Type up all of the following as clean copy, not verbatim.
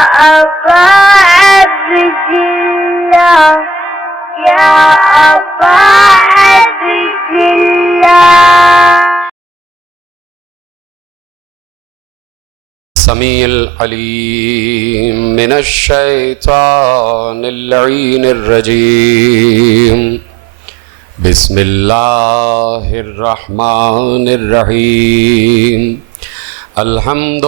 أبا عبد الله يا أبا عبد الله. السميع العليم من الشيطان اللعين الرجيم. بسم الله الرحمن الرحيم. الحمد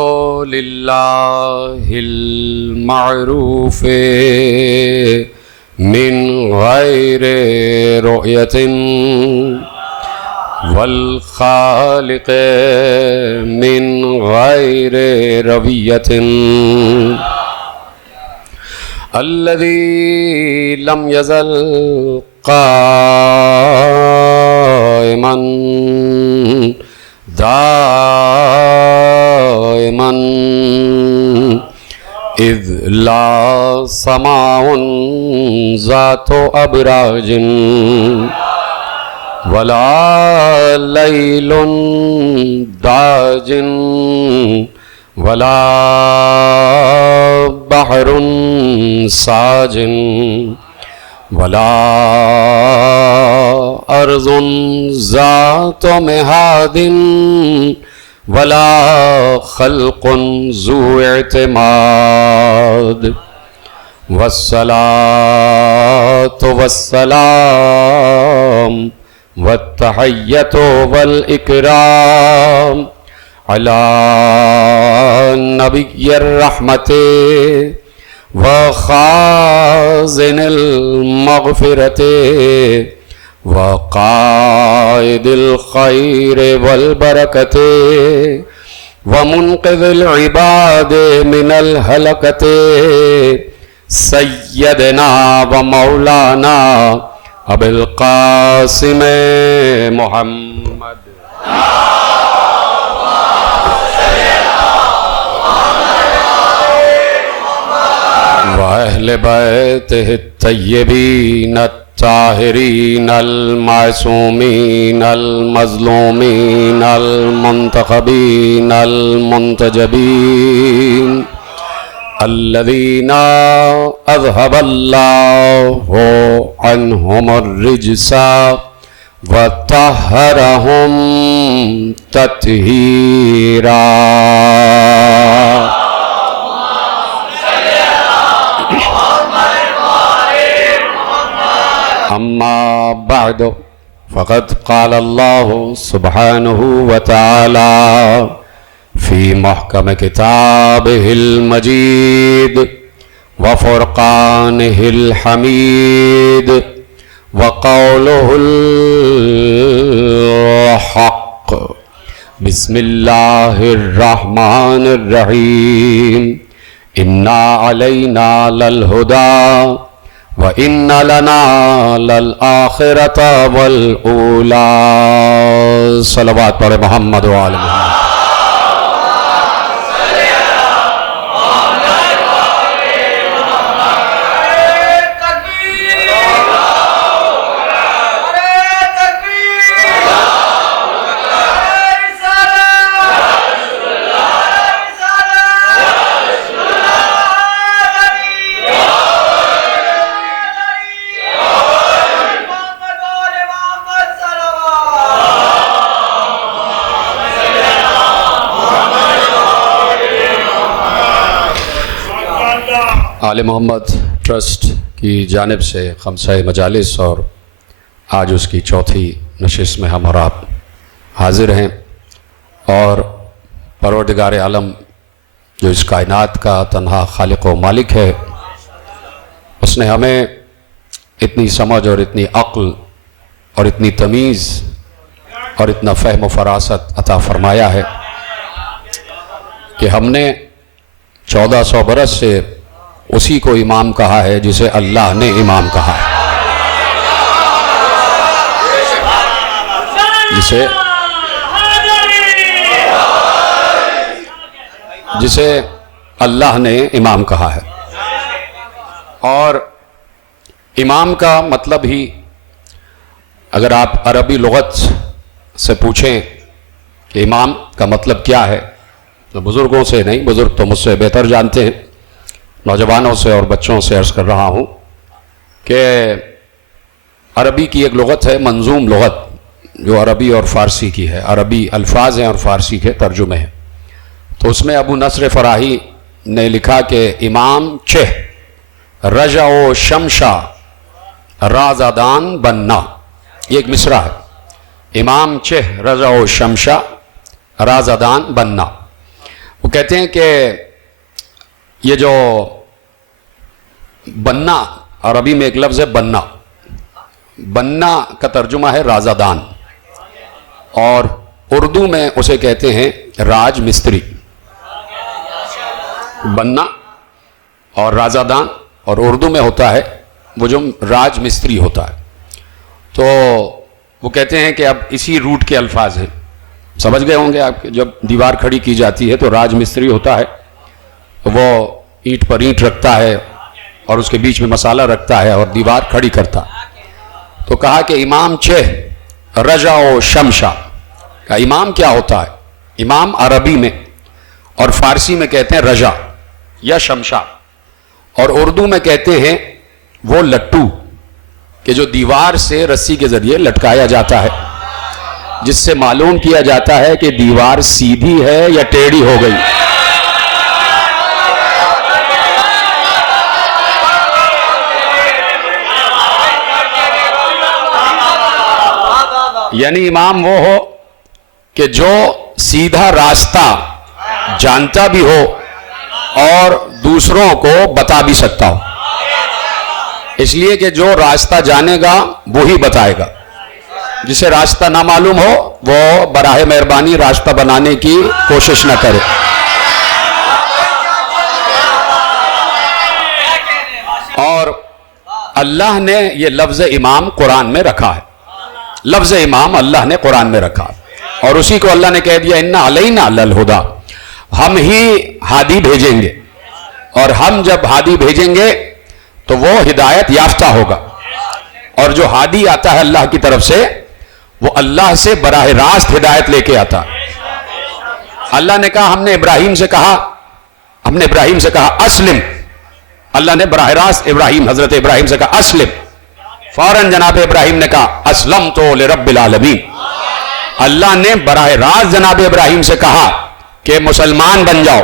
لله المعروف من غير رؤية والخالق من غير روية الذي لم يزل قائما دائما إذ لا سماء ذات أبراج ولا ليل داج ولا بحر ساج ولا أرض ذات مهاد ولا خلق ذو اعتماد. والصلاة والسلام والتحية والإكرام على نبي الرحمة وخازن المغفرة وقائد الخير والبركة ومنقذ العباد من الهلكة سيدنا ومولانا ابو القاسم محمد وأهل بيته الطيبين الطاهرين المعصومين المظلومين المنتخبين المنتجبين الذين أذهب الله عنهم الرجس وطهرهم تطهيرا. أما بعد فقد قال الله سبحانه وتعالى في محكم كتابه المجيد وفرقانه الحميد وقوله الحق. بسم الله الرحمن الرحيم. إنا علينا للهدى وَإِنَّ لَنَا لَلْآخِرَةَ وَالْأُولَى. صلوات پڑھے محمد وآل محمد. آل محمد ٹرسٹ کی جانب سے خمسہ مجالس اور آج اس کی چوتھی نشست میں ہم اور آپ حاضر ہیں، اور پروردگار عالم جو اس کائنات کا تنہا خالق و مالک ہے، اس نے ہمیں اتنی سمجھ اور اتنی عقل اور اتنی تمیز اور اتنا فہم و فراست عطا فرمایا ہے کہ ہم نے 1400 برس سے اسی کو امام کہا ہے جسے اللہ نے امام کہا ہے، جسے اللہ نے امام کہا ہے. اور امام کا مطلب ہی اگر آپ عربی لغت سے پوچھیں کہ امام کا مطلب کیا ہے تو بزرگوں سے نہیں، بزرگ تو مجھ سے بہتر جانتے ہیں، نوجوانوں سے اور بچوں سے عرض کر رہا ہوں کہ عربی کی ایک لغت ہے منظوم لغت جو عربی اور فارسی کی ہے. عربی الفاظ ہیں اور فارسی کے ترجمے ہیں. تو اس میں ابو نصر فراہی نے لکھا کہ امام چہ رجع و شمشا رازادان بننا. یہ ایک مصرع ہے. امام چہ رجع و شمشا رازادان بننا. وہ کہتے ہیں کہ یہ جو بننا عربی میں ایک لفظ ہے بننا. بننا کا ترجمہ ہے رازادان اور اردو میں اسے کہتے ہیں راج مستری. بننا اور رازادان اور اردو میں ہوتا ہے وہ جو راج مستری ہوتا ہے. تو وہ کہتے ہیں کہ اب اسی روٹ کے الفاظ ہیں. سمجھ گئے ہوں گے آپ. جب دیوار کھڑی کی جاتی ہے تو راج مستری ہوتا ہے, وہ اینٹ پر اینٹ رکھتا ہے اور اس کے بیچ میں مسالہ رکھتا ہے اور دیوار کھڑی کرتا. تو کہا کہ امام چہ رجع و شمشا کا امام کیا ہوتا ہے؟ امام عربی میں اور فارسی میں کہتے ہیں رجع یا شمشا, اور اردو میں کہتے ہیں وہ لٹو کہ جو دیوار سے رسی کے ذریعے لٹکایا جاتا ہے, جس سے معلوم کیا جاتا ہے کہ دیوار سیدھی ہے یا ٹیڑھی ہو گئی. یعنی امام وہ ہو کہ جو سیدھا راستہ جانتا بھی ہو اور دوسروں کو بتا بھی سکتا ہو. اس لیے کہ جو راستہ جانے گا وہی بتائے گا. جسے راستہ نہ معلوم ہو وہ براہ مہربانی راستہ بنانے کی کوشش نہ کرے. اور اللہ نے یہ لفظ امام قرآن میں رکھا ہے. لفظ امام اللہ نے قرآن میں رکھا اور اسی کو اللہ نے کہہ دیا انا علینا للہدی, ہم ہی ہادی بھیجیں گے. اور ہم جب ہادی بھیجیں گے تو وہ ہدایت یافتہ ہوگا. اور جو ہادی آتا ہے اللہ کی طرف سے وہ اللہ سے براہ راست ہدایت لے کے آتا. اللہ نے کہا ہم نے ابراہیم سے کہا اسلم. اللہ نے براہ راست حضرت ابراہیم سے کہا اسلم. فوراً جناب ابراہیم نے کہا اسلمت لرب العالمین. اللہ نے براہ راست جناب ابراہیم سے کہا کہ مسلمان بن جاؤ.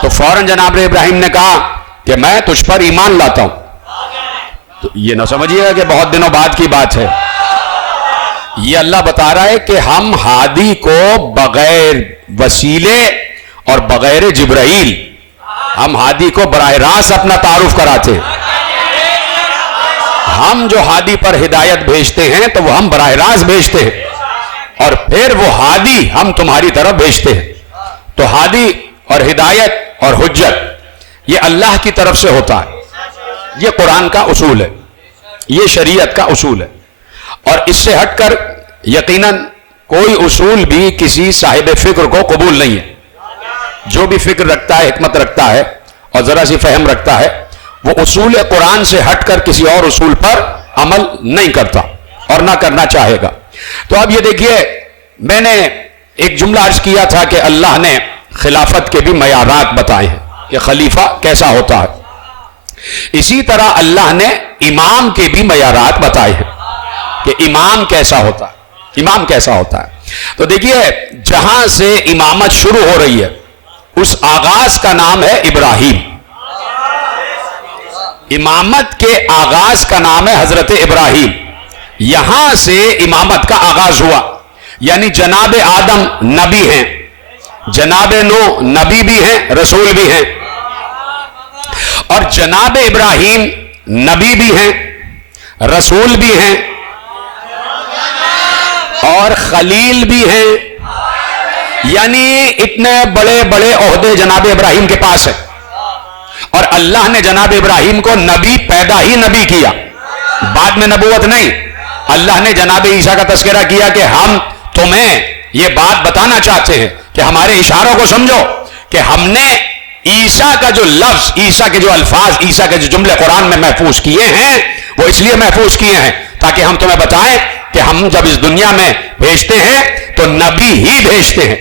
تو فوراً جناب ابراہیم نے کہا کہ میں تجھ پر ایمان لاتا ہوں. تو یہ نہ سمجھیے گا کہ بہت دنوں بعد کی بات ہے. یہ اللہ بتا رہا ہے کہ ہم ہادی کو بغیر وسیلے اور بغیر جبرائیل ہم ہادی کو براہ راست اپنا تعارف کراتے ہیں. ہم جو ہادی پر ہدایت بھیجتے ہیں تو وہ ہم براہ راست بھیجتے ہیں اور پھر وہ ہادی ہم تمہاری طرف بھیجتے ہیں. تو ہادی اور ہدایت اور حجت یہ اللہ کی طرف سے ہوتا ہے. یہ قرآن کا اصول ہے, یہ شریعت کا اصول ہے. اور اس سے ہٹ کر یقیناً کوئی اصول بھی کسی صاحب فکر کو قبول نہیں ہے. جو بھی فکر رکھتا ہے, حکمت رکھتا ہے اور ذرا سی فہم رکھتا ہے, وہ اصول قرآن سے ہٹ کر کسی اور اصول پر عمل نہیں کرتا اور نہ کرنا چاہے گا. تو اب یہ دیکھیے, میں نے ایک جملہ عرض کیا تھا کہ اللہ نے خلافت کے بھی معیارات بتائے ہیں کہ خلیفہ کیسا ہوتا ہے. اسی طرح اللہ نے امام کے بھی معیارات بتائے ہیں کہ امام کیسا ہوتا ہے. امام کیسا ہوتا ہے. تو دیکھیے, جہاں سے امامت شروع ہو رہی ہے اس آغاز کا نام ہے ابراہیم. امامت کے آغاز کا نام ہے حضرت ابراہیم. یہاں سے امامت کا آغاز ہوا. یعنی جناب آدم نبی ہیں, جناب نوح نبی بھی ہیں, رسول بھی ہیں, اور جناب ابراہیم نبی بھی ہیں, رسول بھی ہیں اور خلیل بھی ہیں. یعنی اتنے بڑے بڑے عہدے جناب ابراہیم کے پاس ہیں. اور اللہ نے جناب ابراہیم کو نبی پیدا ہی نبی کیا, بعد میں نبوت نہیں. اللہ نے جناب عیسیٰ کا تذکرہ کیا کہ ہم تمہیں یہ بات بتانا چاہتے ہیں کہ ہمارے اشاروں کو سمجھو کہ ہم نے عیسیٰ کا جو لفظ, عیسیٰ کے جو الفاظ, عیسیٰ کے جو جملے قرآن میں محفوظ کیے ہیں وہ اس لیے محفوظ کیے ہیں تاکہ ہم تمہیں بتائیں کہ ہم جب اس دنیا میں بھیجتے ہیں تو نبی ہی بھیجتے ہیں.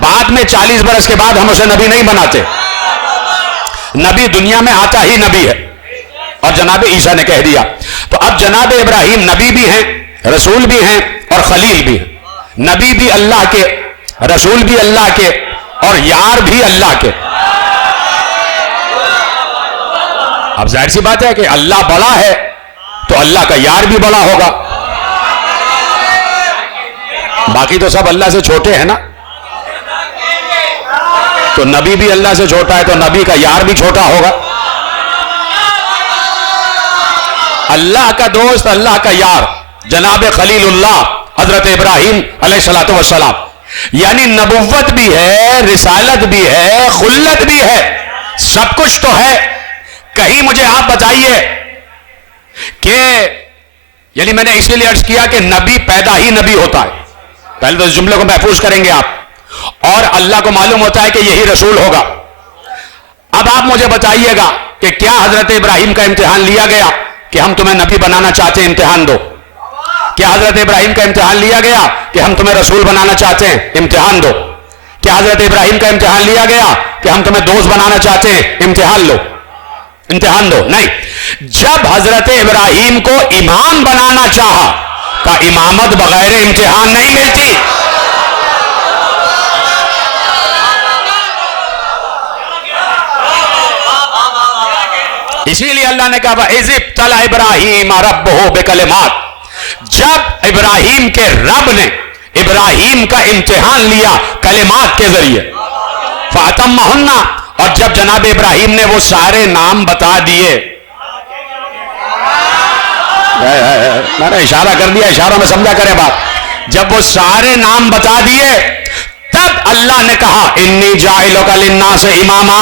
بعد میں 40 برس کے بعد ہم اسے نبی نہیں بناتے. نبی دنیا میں آتا ہی نبی ہے، اور جناب عیسیٰ نے کہہ دیا. تو اب جناب ابراہیم نبی بھی ہیں، رسول بھی ہیں، اور خلیل بھی ہیں. نبی بھی اللہ کے، رسول بھی اللہ کے، اور یار بھی اللہ کے. اب ظاہر سی بات ہے کہ اللہ بڑا ہے تو اللہ کا یار بھی بڑا ہوگا. باقی تو سب اللہ سے چھوٹے ہیں نا، تو نبی بھی اللہ سے چھوٹا ہے تو نبی کا یار بھی چھوٹا ہوگا. اللہ کا دوست، اللہ کا یار جناب خلیل اللہ حضرت ابراہیم علیہ الصلوۃ والسلام. یعنی نبوت بھی ہے، رسالت بھی ہے، خلت بھی ہے، سب کچھ تو ہے. کہیں مجھے آپ بتائیے کہ یعنی میں نے اسی لیے عرض کیا کہ نبی پیدا ہی نبی ہوتا ہے. پہلے تو اس جملے کو محفوظ کریں گے آپ. اور اللہ کو معلوم ہوتا ہے کہ یہی رسول ہوگا. اب آپ مجھے بتائیے گا کہ کیا حضرت ابراہیم کا امتحان لیا گیا کہ ہم تمہیں نبی بنانا چاہتے ہیں، امتحان دو؟ کیا حضرت ابراہیم کا امتحان لیا گیا کہ ہم تمہیں رسول بنانا چاہتے ہیں، امتحان دو؟ کیا حضرت ابراہیم کا امتحان لیا گیا کہ ہم تمہیں دوست بنانا چاہتے ہیں، امتحان لو، امتحان دو؟ نہیں. جب حضرت ابراہیم کو امام بنانا چاہا کا امامت بغیر امتحان نہیں ملتی. اسی لیے اللہ نے کہا وَإِذِ ابْتَلَى إِبْرَاهِيمَ رَبُّهُ بِكَلِمَاتٍ. جب ابراہیم کے رب نے ابراہیم کا امتحان لیا کلمات کے ذریعے، فَأَتَمَّهُنَّ، اور جب جناب ابراہیم نے وہ سارے نام بتا دیے. میں نے اشارہ کر دیا، اشاروں میں سمجھا کرے بات. جب وہ سارے نام بتا دیے تب اللہ نے کہا انی جاعلک للناس اماما.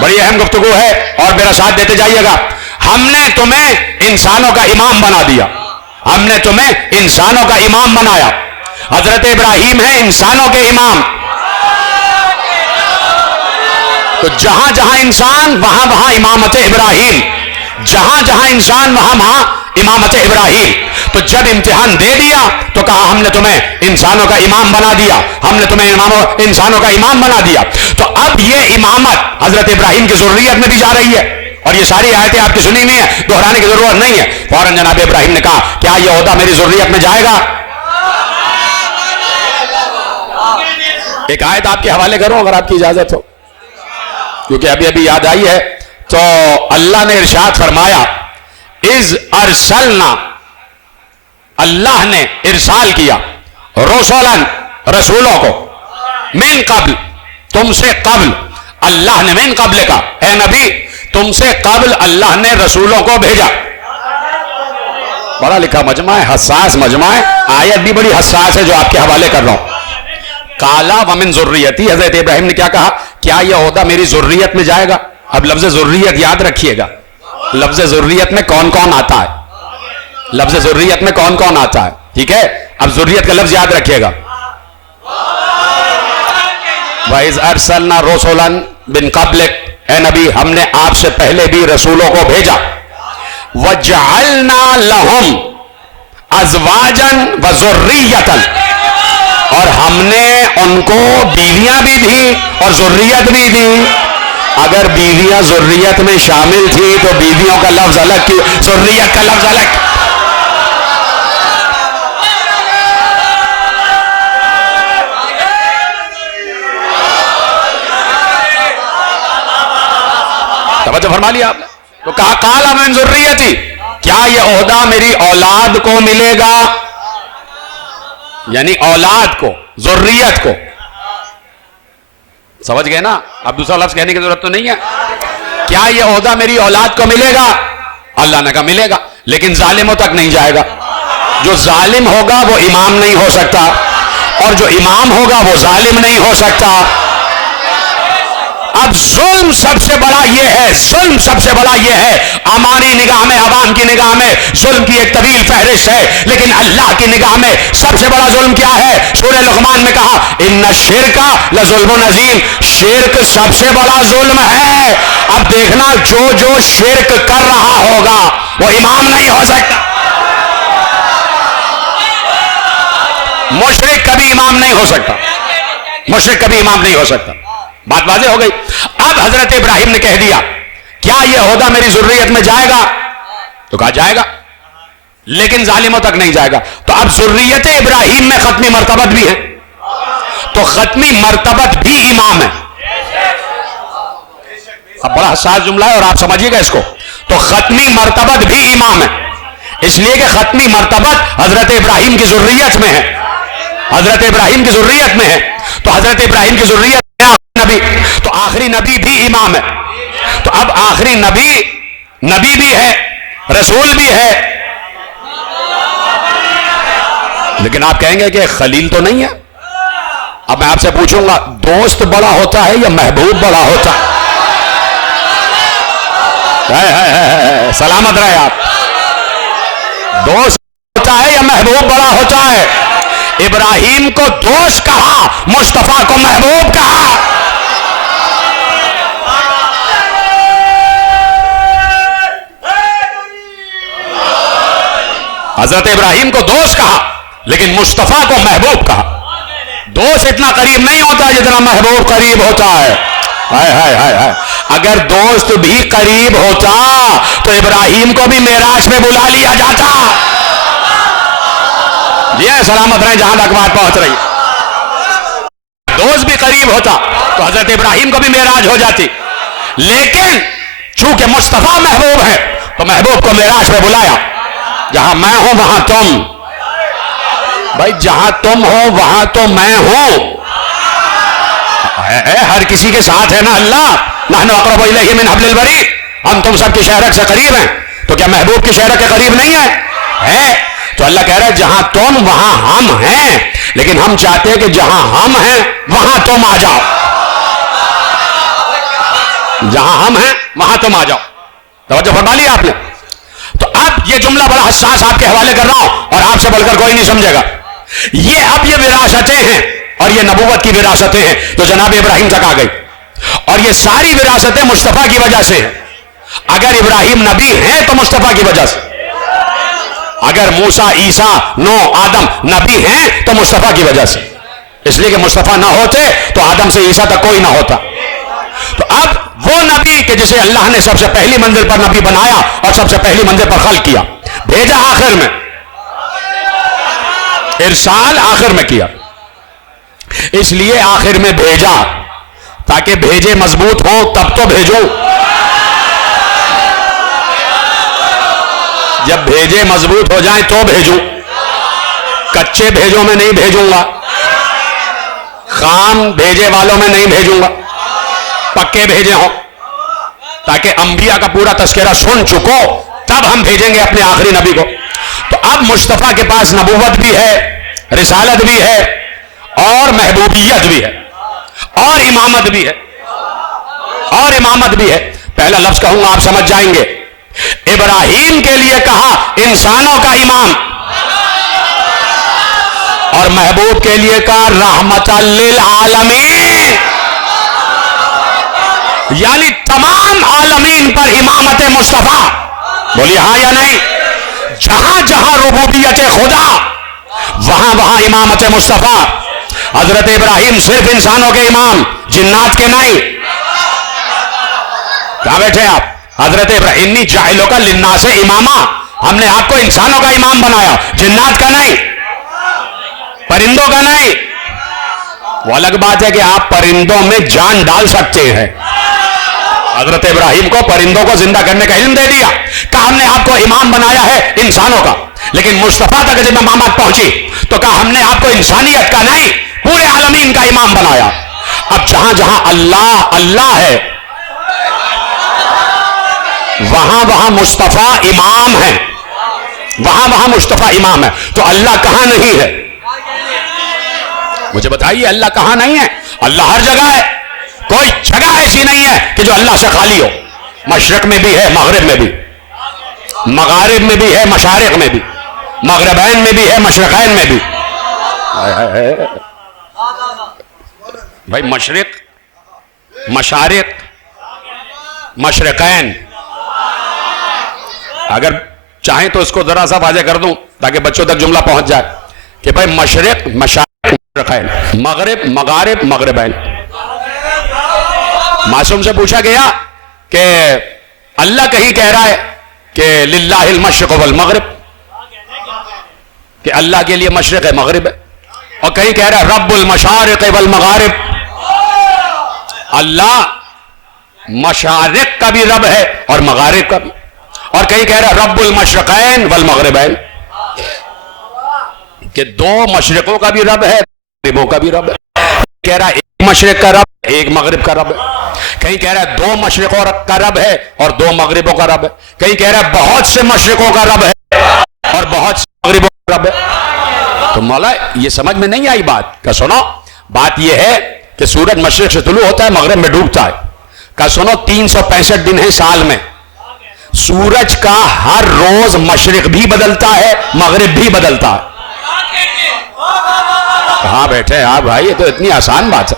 بڑی اہم گفتگو ہے اور میرا ساتھ دیتے جائیے گا. ہم نے تمہیں انسانوں کا امام بنا دیا، ہم نے تمہیں انسانوں کا امام بنایا. حضرت ابراہیم ہے انسانوں کے امام. تو جہاں جہاں انسان وہاں وہاں امامت ابراہیم، جہاں جہاں انسان وہاں وہاں امامت ابراہیم. تو جب امتحان دے دیا تو کہا ہم نے تمہیں انسانوں کا امام بنا دیا، ہم نے تمہیں انسانوں کا امام بنا دیا. تو اب یہ امامت حضرت ابراہیم کی ذریت میں بھی جا رہی ہے. اور یہ ساری آیتیں آپ کی سنی نہیں ہے، دہرانے کی ضرورت نہیں ہے. فوراً جناب ابراہیم نے کہا کیا یہ عہدہ میری ذریت میں جائے گا؟ ایک آیت آپ کے حوالے کروں اگر آپ کی اجازت ہو، کیونکہ ابھی ابھی یاد آئی ہے. تو اللہ نے ارشاد فرمایا اذ ارسلنا، اللہ نے ارسال کیا رسولن، رسولوں کو، من قبل، تم سے قبل. اللہ نے من قبل کا، اے نبی تم سے قبل اللہ نے رسولوں کو بھیجا. بڑا لکھا مجمع ہے، حساس مجمع ہے. آیت بھی بڑی حساس ہے جو آپ کے حوالے کر رہا ہوں. قالا ومن ذریتی، حضرت ابراہیم نے کیا کہا؟ کیا یہ عہدہ میری ذریت میں جائے گا؟ اب لفظ ذریت یاد رکھیے گا. لفظ ذریت میں کون کون آتا ہے؟ لفظ ذریت میں کون کون آتا ہے؟ ٹھیک ہے، اب ذریت کا لفظ یاد رکھیے گا. وَإِذْ أَرْسَلْنَا رُسُلًا مِّن قَبْلِكَ، اے نبی ہم نے آپ سے پہلے بھی رسولوں کو بھیجا. وَجَعَلْنَا لَهُمْ أَزْوَاجًا وَذُرِّيَّةً، اور ہم نے ان کو بیویاں بھی دی اور ذریت بھی دی. اگر بیویاں ذریت میں شامل تھی تو بیویوں کا لفظ الگ کی، ذریت کا لفظ الگ. توجہ فرما لیا آپ نے. تو کہا قال من ذریتی، کیا یہ عہدہ میری اولاد کو ملے گا؟ یعنی اولاد کو، ذریت کو. سمجھ گئے نا؟ اب دوسرا لفظ کہنے کی ضرورت تو نہیں ہے. کیا یہ عہدہ میری اولاد کو ملے گا؟ اللہ نے کہا ملے گا، لیکن ظالموں تک نہیں جائے گا. جو ظالم ہوگا وہ امام نہیں ہو سکتا، اور جو امام ہوگا وہ ظالم نہیں ہو سکتا. اب ظلم سب سے بڑا یہ ہے، ظلم سب سے بڑا یہ ہے. ہماری نگاہ میں، عوام کی نگاہ میں ظلم کی ایک طویل فہرست ہے، لیکن اللہ کی نگاہ میں سب سے بڑا ظلم کیا ہے؟ سورہ لقمان میں کہا ان الشرک لظلم عظیم، شرک سب سے بڑا ظلم ہے. اب دیکھنا جو شرک کر رہا ہوگا وہ امام نہیں ہو سکتا. مشرک کبھی امام نہیں ہو سکتا، مشرک کبھی امام نہیں ہو سکتا. بات واضح ہو گئی. اب حضرت ابراہیم نے کہہ دیا کیا یہ عہدہ میری ذریت میں جائے گا؟ تو کہا جائے گا لیکن ظالموں تک نہیں جائے گا. تو اب ذریت ابراہیم میں ختمی مرتبت بھی ہے, تو ختمی مرتبت بھی امام ہے. اب بڑا حساس جملہ ہے اور آپ سمجھیے گا اس کو. تو ختمی مرتبت بھی امام ہے, اس لیے کہ ختمی مرتبت حضرت ابراہیم کی ذریت میں ہے, حضرت ابراہیم کی ذریت میں ہے. تو حضرت ابراہیم کی ذریت میں آخری نبی, تو آخری نبی بھی امام ہے. تو اب آخری نبی بھی ہے, رسول بھی ہے, لیکن آپ کہیں گے کہ خلیل تو نہیں ہے. اب میں آپ سے پوچھوں گا دوست بڑا ہوتا ہے یا محبوب بڑا ہوتا ہے؟ سلامت رہے آپ. دوست ہوتا ہے یا محبوب بڑا ہوتا ہے؟ ابراہیم کو دوست کہا, مصطفیٰ کو محبوب کہا. حضرت ابراہیم کو دوست کہا لیکن مصطفیٰ کو محبوب کہا. دوست اتنا قریب نہیں ہوتا جتنا محبوب قریب ہوتا ہے. اگر دوست بھی قریب ہوتا تو ابراہیم کو بھی معراج میں بلا لیا جاتا. یہ سلامت رہیں جہاں تک بات پہنچ رہی. دوست بھی قریب ہوتا تو حضرت ابراہیم کو بھی معراج ہو جاتی, لیکن چونکہ مصطفیٰ محبوب ہے تو محبوب کو معراج میں بلایا. جہاں میں ہوں وہاں تم, بھائی جہاں تم ہو وہاں تو میں ہوں. ہر کسی کے ساتھ ہے نا اللہ. نحن اقرب الیہ من حبل الورید, ہم تم سب کی شہرت سے قریب ہیں. تو کیا محبوب کی شہرت کے قریب نہیں ہے؟ تو اللہ کہہ رہا ہے جہاں تم وہاں ہم ہیں, لیکن ہم چاہتے ہیں کہ جہاں ہم ہیں وہاں تم آ جاؤ. جہاں ہم ہیں وہاں تم آ جاؤ. توجہ فرما لیا آپ نے. تو اب یہ جملہ بڑا حساس آپ کے حوالے کر رہا ہوں اور آپ سے بڑھ کر کوئی نہیں سمجھے گا. اب یہ وراثتیں ہیں اور یہ نبوت کی وراثتیں ہیں جو جناب ابراہیم تک آ گئی, اور یہ ساری وراثتیں مصطفیٰ کی وجہ سے ہیں. اگر ابراہیم نبی ہیں تو مصطفیٰ کی وجہ سے, اگر موسیٰ, عیسیٰ, نوح, آدم نبی ہیں تو مصطفیٰ کی وجہ سے, اس لیے کہ مصطفیٰ نہ ہوتے تو آدم سے عیسیٰ تک کوئی نہ ہوتا. تو اب وہ نبی کہ جسے اللہ نے سب سے پہلی منزل پر نبی بنایا اور سب سے پہلی منزل پر خلق کیا, بھیجا آخر میں, ارسال آخر میں کیا, اس لیے آخر میں بھیجا تاکہ بھیجے مضبوط ہوں تب تو بھیجو. جب بھیجے مضبوط ہو جائیں تو بھیجوں, کچے بھیجوں میں نہیں بھیجوں گا, خام بھیجے والوں میں نہیں بھیجوں گا, پکے بھیجے ہوں تاکہ انبیاء کا پورا تذکرہ سن چکو تب ہم بھیجیں گے اپنے آخری نبی کو. تو اب مصطفیٰ کے پاس نبوت بھی ہے, رسالت بھی ہے, اور محبوبیت بھی ہے, اور امامت بھی ہے, اور امامت بھی ہے. پہلا لفظ کہوں گا آپ سمجھ جائیں گے. ابراہیم کے لیے کہا انسانوں کا امام, اور محبوب کے لیے کہا رحمت للعالمین, یعنی تمام عالمین پر امامت مصطفیٰ. بولیے ہاں یا نہیں؟ جہاں جہاں ربوبیت خدا وہاں وہاں امامت مصطفیٰ. حضرت ابراہیم صرف انسانوں کے امام, جنات کے نہیں. کہاں بیٹھے آپ؟ حضرت ابراہیم جاہلوں کا للناس امامہ, ہم نے آپ کو انسانوں کا امام بنایا, جنات کا نہیں, پرندوں کا نہیں. وہ الگ بات ہے کہ آپ پرندوں میں جان ڈال سکتے ہیں. حضرت ابراہیم کو پرندوں کو زندہ کرنے کا علم دے دیا, کہا ہم نے آپ کو امام بنایا ہے انسانوں کا. لیکن مصطفیٰ تک جب امامت پہنچی تو کہا ہم نے آپ کو انسانیت کا نہیں, پورے عالمین کا امام بنایا. اب جہاں جہاں اللہ اللہ ہے وہاں وہاں مصطفیٰ امام ہے, وہاں وہاں مصطفیٰ امام ہے. تو اللہ کہاں نہیں ہے؟ مجھے بتائیے اللہ کہاں نہیں ہے؟ اللہ ہر جگہ ہے. کوئی جگہ ایسی نہیں ہے کہ جو اللہ سے خالی ہو. مشرق میں بھی ہے, مغرب میں بھی, مغارب میں بھی ہے, مشارق میں بھی, مغربین میں بھی ہے, مشرقین میں بھی. بھائی مشرق, مشارق, مشرقین, اگر چاہیں تو اس کو ذرا سا واضح کر دوں تاکہ بچوں تک جملہ پہنچ جائے کہ بھائی مشرق, مشارق, مشرقین, مغرب, مغارب, مغربین. معصوم سے پوچھا گیا کہ اللہ کہیں کہہ رہا ہے کہ للہ المشرق والمغرب، کہ اللہ کے لیے مشرق ہے مغرب ہے، اور کہیں کہہ رہا ہے رب المشارق والمغارب، اللہ مشارق کا بھی رب ہے اور مغارب کا بھی، اور کہیں کہہ رہا ہے رب المشرقین والمغربین، کہ دو مشرقوں کا بھی رب ہے مغربوں کا بھی رب ہے، کہہ رہا ہے ایک مشرق کا رب ایک مغرب کا رب ہے، کہیں کہہ رہا ہے دو مشرقوں کا رب ہے اور دو مغربوں کا رب ہے، کہیں کہہ رہا ہے بہت سے مشرقوں کا رب ہے اور بہت سے مغربوں کا رب ہے۔ تو مولا یہ سمجھ میں نہیں آئی بات کہ سنو، بات یہ ہے کہ سورج مشرق سے طلوع ہوتا ہے مغرب میں ڈوبتا ہے، کہ سنو 365 دن ہیں سال میں، سورج کا ہر روز مشرق بھی بدلتا ہے مغرب بھی بدلتا ہے۔ کہاں بیٹھے آپ بھائی، یہ تو اتنی آسان بات ہے،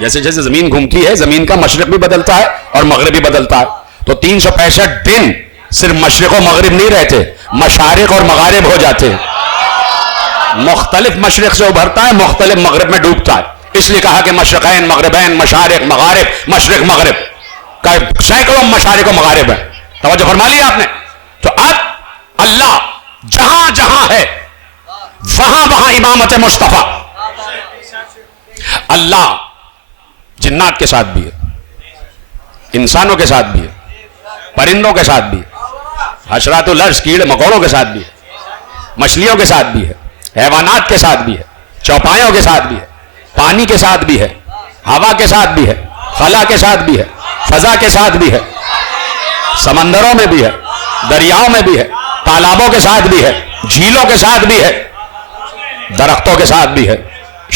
جیسے جیسے زمین گھومتی ہے زمین کا مشرق بھی بدلتا ہے اور مغرب بھی بدلتا ہے، تو 365 دن صرف مشرق و مغرب نہیں رہتے، مشارق اور مغارب ہو جاتے ہیں، مختلف مشرق سے ابھرتا ہے مختلف مغرب میں ڈوبتا ہے، اس لیے کہا کہ مشرقین مغربین مشارق مغارب، مشرق مغرب کا سینکڑوں مشارق و مغارب ہیں، توجہ فرما لیا آپ نے۔ تو اب اللہ جہاں جہاں ہے وہاں وہاں امامت مصطفیٰ، اللہ جنات کے ساتھ بھی ہے، انسانوں کے ساتھ بھی ہے، پرندوں کے ساتھ بھی ہے، حشرات الارض کیڑے مکوڑوں کے ساتھ بھی ہے، مچھلیوں کے ساتھ بھی ہے، حیوانات کے ساتھ بھی ہے، چوپایوں کے ساتھ بھی ہے، پانی کے ساتھ بھی ہے، ہوا کے ساتھ بھی ہے، خلا کے ساتھ بھی ہے، فضا کے ساتھ بھی ہے، سمندروں میں بھی ہے، دریاؤں میں بھی ہے، تالابوں کے ساتھ بھی ہے، جھیلوں کے ساتھ بھی ہے، درختوں کے ساتھ بھی ہے،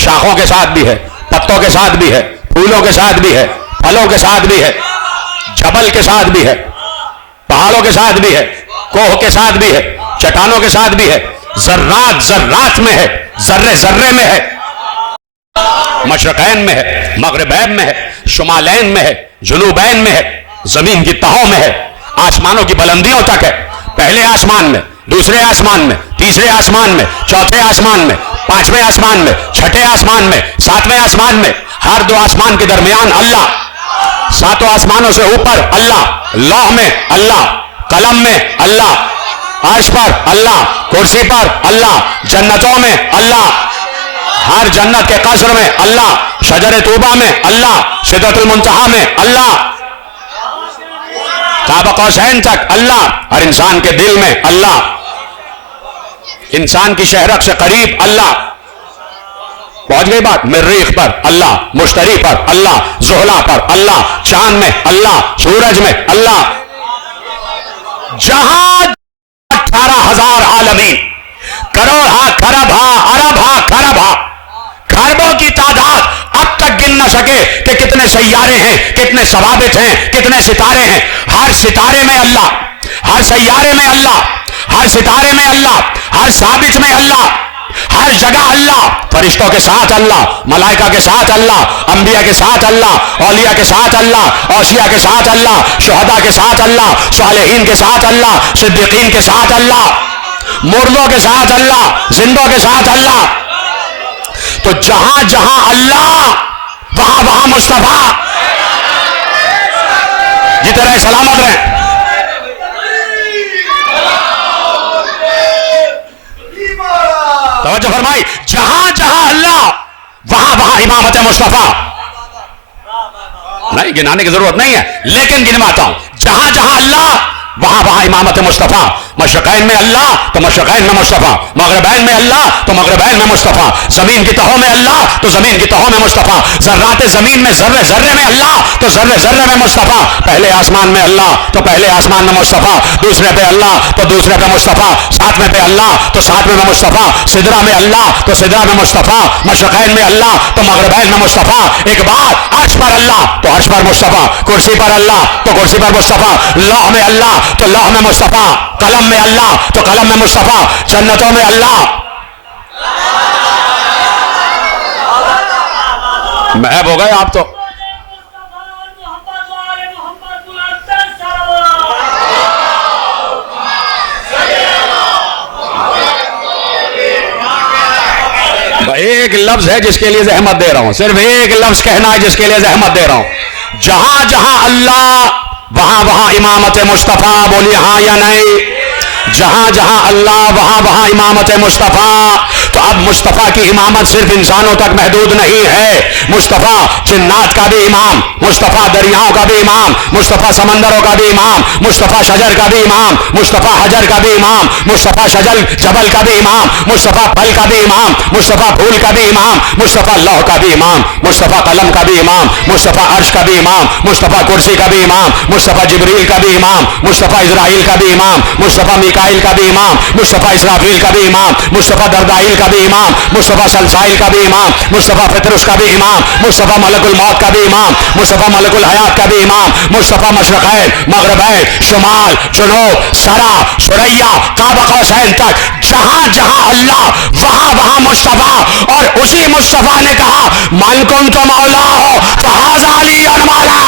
شاخوں کے ساتھ بھی ہے، پتوں کے ساتھ بھی ہے، پھولوں کے ساتھ بھی ہے، پھلوں کے ساتھ بھی ہے، جبل کے ساتھ بھی ہے، پہاڑوں کے ساتھ بھی ہے، کوہ کے ساتھ بھی ہے، چٹانوں کے ساتھ بھی ہے، ذرات ذرات میں ہے، ذرے ذرے میں ہے، مشرقین میں ہے، مغربین میں ہے، شمالین میں ہے، جنوبین میں ہے، زمین کی تہوں میں ہے، آسمانوں کی بلندیوں تک ہے، پہلے آسمان میں، دوسرے آسمان میں، تیسرے آسمان میں، چوتھے آسمان میں، پانچویں آسمان میں، چھٹے آسمان میں، ساتویں آسمان میں، ہر دو آسمان کے درمیان اللہ، ساتوں آسمانوں سے اوپر اللہ، لوح میں اللہ، قلم میں اللہ، عرش پر اللہ، کرسی پر اللہ، جنتوں میں اللہ، ہر جنت کے قصر میں اللہ، شجر طوبہ میں اللہ، سدرۃ المنتہا میں اللہ، قاب قوسین تک اللہ، ہر انسان کے دل میں اللہ، انسان کی شہرک سے قریب اللہ، پہنچ گئی بات، مریخ پر اللہ، مشتری پر اللہ، زحلہ پر اللہ، چاند میں اللہ، سورج میں اللہ، جہاں 18,000 عالمین، کروڑ ہا کھرب ہا ارب ہا کھرب ہا، کھربوں کی تعداد اب تک گن نہ سکے کہ کتنے سیارے ہیں، کتنے ثوابت ہیں، کتنے ستارے ہیں، ہر ستارے میں اللہ، ہر سیارے میں اللہ، ہر ستارے میں اللہ، ہر ثابت میں اللہ، ہر جگہ اللہ، فرشتوں کے ساتھ اللہ، ملائکہ کے ساتھ اللہ، انبیاء کے ساتھ اللہ، اولیاء کے ساتھ اللہ، اوصیاء کے ساتھ اللہ، شہداء کے ساتھ اللہ، صالحین کے ساتھ اللہ، صدیقین کے ساتھ اللہ، مردوں کے ساتھ اللہ، زندوں کے ساتھ اللہ۔ تو جہاں جہاں اللہ وہاں وہاں مصطفیٰ، جیتے رہے سلامت رہے۔ توجہ فرمائی، جہاں جہاں اللہ وہاں وہاں امامت مصطفیٰ، نہیں گنانے کی ضرورت نہیں ہے لیکن گنواتا ہوں، جہاں جہاں اللہ وہاں وہاں امامت مصطفیٰ، مشرقین میں اللہ تو مشرقین میں مصطفیٰ، مغربین میں اللہ تو مغربین میں مصطفیٰ، زمین کی تہوں میں اللہ تو زمین کی تہوں میں مصطفیٰ، ذرات زمین میں ذرے ذرے میں اللہ تو ذرے ذرے میں مصطفیٰ، پہلے آسمان میں اللہ تو پہلے آسمان میں مصطفیٰ، دوسرے پہ اللہ تو دوسرے پہ مصطفیٰ، ساتویں پہ اللہ تو ساتویں میں مصطفیٰ، سدرہ میں اللہ تو سدرہ میں مصطفیٰ، مشرقین میں اللہ تو مغربین میں مصطفیٰ، ایک بار عرش پر اللہ تو عرش پر مصطفیٰ، کرسی پر اللہ تو کرسی پر مصطفیٰ، لوح میں اللہ تو لوح میں مصطفیٰ، قلم میں اللہ تو قلم میں مصطفیٰ، جنتوں میں اللہ۔ محب ہو گئے آپ تو۔ ایک لفظ ہے جس کے لیے زحمت دے رہا ہوں، صرف ایک لفظ کہنا ہے جس کے لیے زحمت دے رہا ہوں، جہاں جہاں اللہ وہاں وہاں امامت مصطفیٰ. بولیے ہاں یا نہیں؟ جہاں جہاں اللہ وہاں وہاں امامت مصطفیٰ. تو اب مصطفیٰ کی امامت صرف انسانوں تک محدود نہیں ہے. مصطفیٰ جنات کا بھی امام، مصطفیٰ دریاؤں کا بھی امام، مصطفیٰ سمندروں کا بھی امام، مصطفیٰ شجر کا بھی امام، مصطفیٰ حجر کا بھی امام، مصطفیٰ شجر جبل کا بھی امام، مصطفیٰ پھل کا بھی امام، مصطفیٰ پھول کا بھی امام، مصطفیٰ لوح کا بھی امام، مصطفیٰ قلم کا بھی امام، مصطفیٰ عرش کا بھی امام، مصطفیٰ کرسی کا بھی امام، مصطفیٰ جبریل کا بھی امام، مصطفیٰ اسرائیل کا بھی امام، مصطفیٰ میکائیل کا بھی امام، مصطفیٰ اسرافیل کا بھی امام، مصطفیٰ دردائیل کا بھی امام، مصطفیٰ سلسائل کا بھی امام، مصطفیٰ فطرس کا بھی امام، مصطفیٰ ملک الموت کا بھی امام، مصطفیٰ ملک الحیات کا بھی امام، مصطفیٰ مشرقین مغربین شمال جنوب سرا سریا قاب قوسین تک. جہاں جہاں اللہ وہاں وہاں مصطفیٰ. اور اسی مصطفیٰ نے کہا من کنت مولا ہو فہذا علی مولا.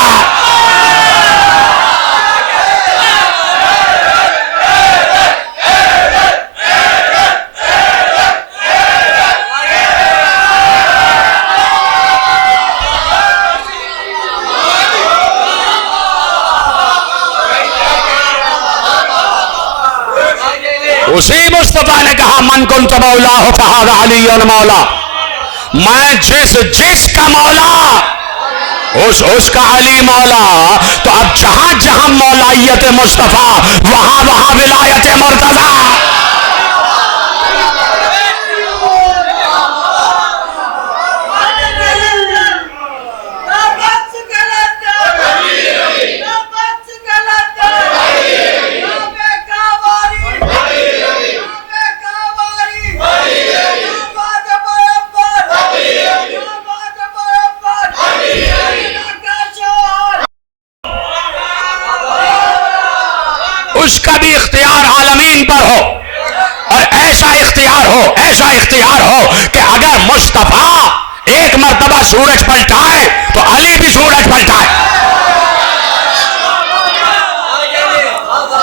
اسی مصطفیٰ نے کہا من کنت مولا ہو فہذا علی مولا. میں جس کا مولا اس کا علی مولا. تو اب جہاں جہاں مولائیت مصطفیٰ وہاں وہاں ولایت مرتضیٰ. اس کا بھی اختیار عالمین پر ہو. اور ایسا اختیار ہو کہ اگر مصطفیٰ ایک مرتبہ سورج پلٹائے تو علی بھی سورج پلٹائے.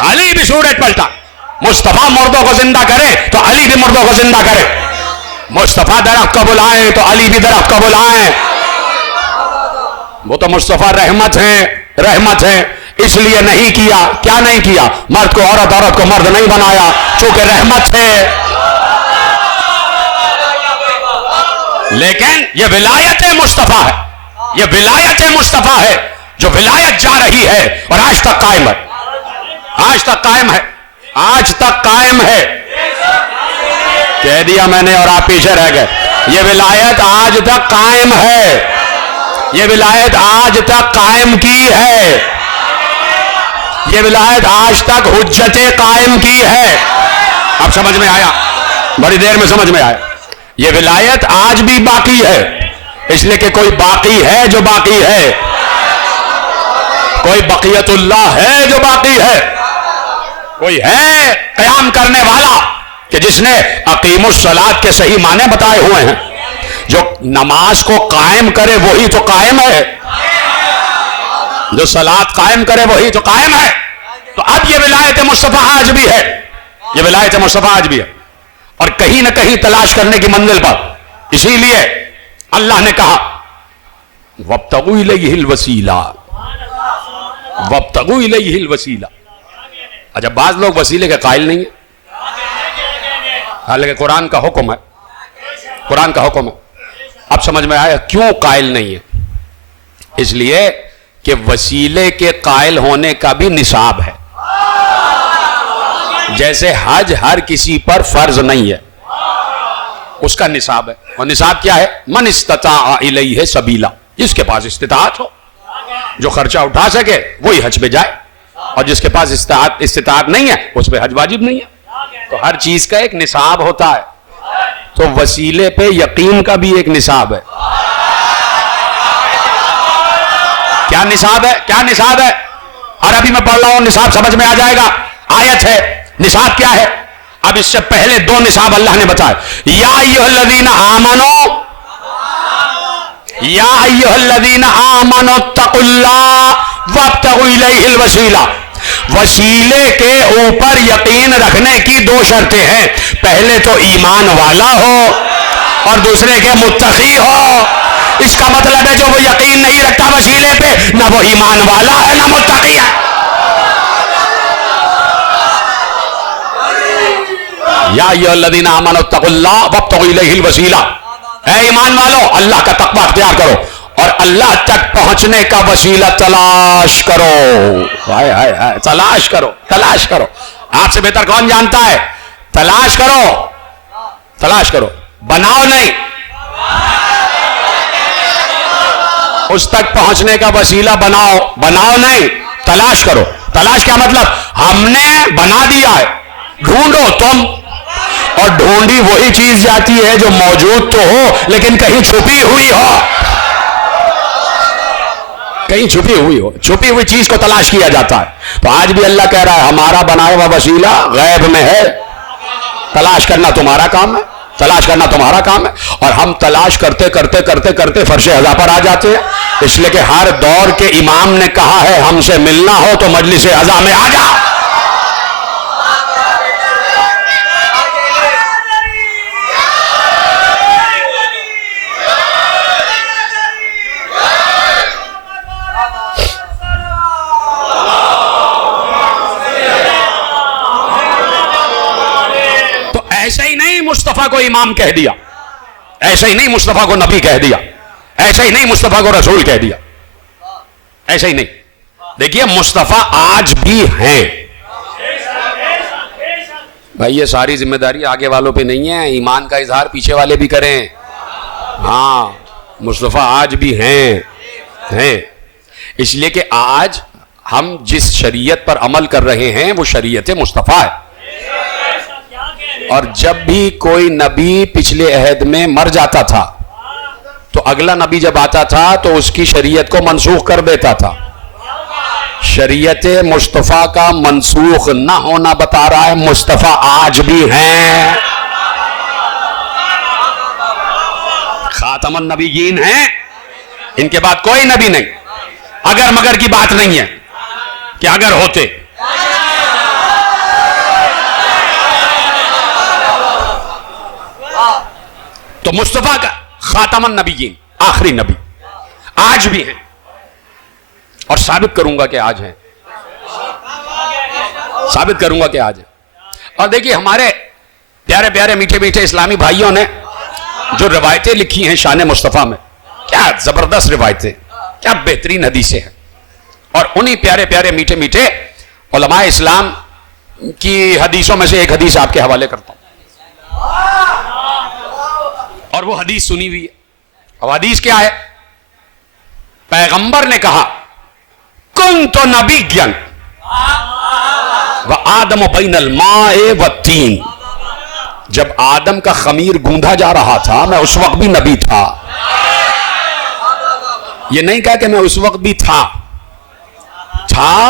علی بھی سورج پلٹائے. مصطفیٰ مردوں کو زندہ کرے تو علی بھی مردوں کو زندہ کرے. مصطفیٰ درخت کو بلائیں تو علی بھی درخت کو بلائیں. وہ تو مصطفیٰ رحمت ہے. اس لیے نہیں کیا. کیا نہیں کیا؟ مرد کو عورت، عورت کو مرد نہیں بنایا چونکہ رحمت ہے. لیکن یہ ولایت مصطفیٰ ہے. یہ ولایت مصطفیٰ ہے جو ولایت جا رہی ہے اور آج تک قائم ہے. آج تک قائم ہے. کہہ دیا میں نے اور آپ پیچھے رہ گئے. یہ ولایت آج تک قائم ہے. یہ ولایت آج تک قائم کی ہے. یہ ولایت آج تک حجت قائم کی ہے. اب سمجھ میں آیا؟ بڑی دیر میں سمجھ میں آیا. یہ ولایت آج بھی باقی ہے. اس لیے کہ کوئی باقی ہے جو باقی ہے. کوئی بقیت اللہ ہے جو باقی ہے. کوئی ہے قیام کرنے والا کہ جس نے اقیم الصلاۃ کے صحیح معنی بتائے ہوئے ہیں. جو نماز کو قائم کرے وہی تو قائم ہے. جو صلاۃ قائم کرے وہی تو قائم ہے. تو اب یہ ولایت مصطفیٰ آج بھی ہے. یہ ولایت مصطفیٰ آج بھی ہے اور کہیں نہ کہیں تلاش کرنے کی منزل پر. اسی لیے اللہ نے کہا وابتغوا الیہ الوسیلہ. وابتغوا الیہ الوسیلہ. اچھا بعض لوگ وسیلے کے قائل نہیں ہیں حالانکہ قرآن کا حکم ہے. قرآن کا حکم ہے. اب سمجھ میں آیا کیوں قائل نہیں ہے؟ اس لیے کہ وسیلے کے قائل ہونے کا بھی نصاب ہے. جیسے حج ہر کسی پر فرض نہیں ہے، اس کا نصاب ہے. اور نصاب کیا ہے؟ من استطاع الیہ سبیلا. جس کے پاس استطاعت ہو، جو خرچہ اٹھا سکے وہی حج پہ جائے. اور جس کے پاس استطاعت نہیں ہے اس پہ حج واجب نہیں ہے. تو ہر چیز کا ایک نصاب ہوتا ہے. تو وسیلے پہ یقین کا بھی ایک نصاب ہے. کیا نصاب ہے؟ کیا نصاب ہے؟ عربی میں پڑھ رہا ہوں، نصاب سمجھ میں آ جائے گا. آیت ہے. نصاب کیا ہے؟ اب اس سے پہلے دو نصاب اللہ نے بتائے. یا ایھا الذین آمنوا، یا ایھا الذین آمنوا اتقوا اللہ وابتغوا الیہ الوسیلہ. وسیلے کے اوپر یقین رکھنے کی دو شرطیں ہیں. پہلے تو ایمان والا ہو اور دوسرے کے متقی ہو. اس کا مطلب ہے جو وہ یقین نہیں رکھتا وسیلے پہ، نہ وہ ایمان والا ہے نہ متقی ہے۔ یا ایھا الذین آمنوا اتقوا اللہ وابتغوا الیہ الوسیلہ، اے ایمان والو اللہ کا تقوی اختیار کرو اور اللہ تک پہنچنے کا وسیلہ تلاش کرو۔ ہائے ہائے ہائے، تلاش کرو، تلاش کرو۔ آپ سے بہتر کون جانتا ہے؟ تلاش کرو، تلاش کرو، بناؤ نہیں۔ اس تک پہنچنے کا وسیلہ بناؤ، بناؤ نہیں، تلاش کرو۔ تلاش کیا مطلب؟ ہم نے بنا دیا ہے، ڈھونڈو تم، اور ڈھونڈی وہی چیز جاتی ہے جو موجود تو ہو لیکن کہیں چھپی ہوئی ہو، کہیں چھپی ہوئی ہو، چھپی ہوئی چیز کو تلاش کیا جاتا ہے۔ تو آج بھی اللہ کہہ رہا ہے ہمارا بنایا ہوا وسیلہ غیب میں ہے، تلاش کرنا تمہارا کام ہے، تلاش کرنا تمہارا کام ہے۔ اور ہم تلاش کرتے کرتے کرتے کرتے فرش عزا پر آ جاتے ہیں، اس لیے کہ ہر دور کے امام نے کہا ہے ہم سے ملنا ہو تو مجلس عزا میں آ جا۔ ایسے ہی نہیں مصطفیٰ کو امام کہہ دیا، ایسے ہی نہیں مصطفیٰ کو نبی کہہ دیا، ایسے ہی نہیں مصطفیٰ کو رسول کہہ دیا، ایسے ہی نہیں۔ دیکھیے مصطفیٰ آج بھی ہیں بھائی، یہ ساری ذمہ داری آگے والوں پہ نہیں ہے، ایمان کا اظہار پیچھے والے بھی کریں۔ ہاں مصطفیٰ آج بھی ہیں، اس لیے کہ آج ہم جس شریعت پر عمل کر رہے ہیں وہ شریعت مصطفیٰ ہے۔ اور جب بھی کوئی نبی پچھلے عہد میں مر جاتا تھا تو اگلا نبی جب آتا تھا تو اس کی شریعت کو منسوخ کر دیتا تھا۔ شریعت مصطفیٰ کا منسوخ نہ ہونا بتا رہا ہے مصطفیٰ آج بھی ہیں، خاتم النبیین ہیں، ان کے بعد کوئی نبی نہیں۔ اگر مگر کی بات نہیں ہے کہ اگر ہوتے، تو مصطفیٰ کا خاتم النبیین آخری نبی آج بھی ہیں، اور ثابت کروں گا کہ آج ہیں، ثابت کروں گا کہ آج ہیں۔ اور دیکھیے ہمارے پیارے پیارے میٹھے میٹھے اسلامی بھائیوں نے جو روایتیں لکھی ہیں شان مصطفیٰ میں، کیا زبردست روایتیں، کیا بہترین حدیثیں ہیں۔ اور انہی پیارے پیارے میٹھے میٹھے علماء اسلام کی حدیثوں میں سے ایک حدیث آپ کے حوالے کرتا ہوں، اور وہ حدیث سنی ہوئی ہے۔ اور حدیث کیا ہے؟ پیغمبر نے کہا کنت نبیا وآدم بین الماء والتین، جب آدم کا خمیر گوندھا جا رہا تھا میں اس وقت بھی نبی تھا۔ یہ نہیں کہا کہ میں اس وقت بھی تھا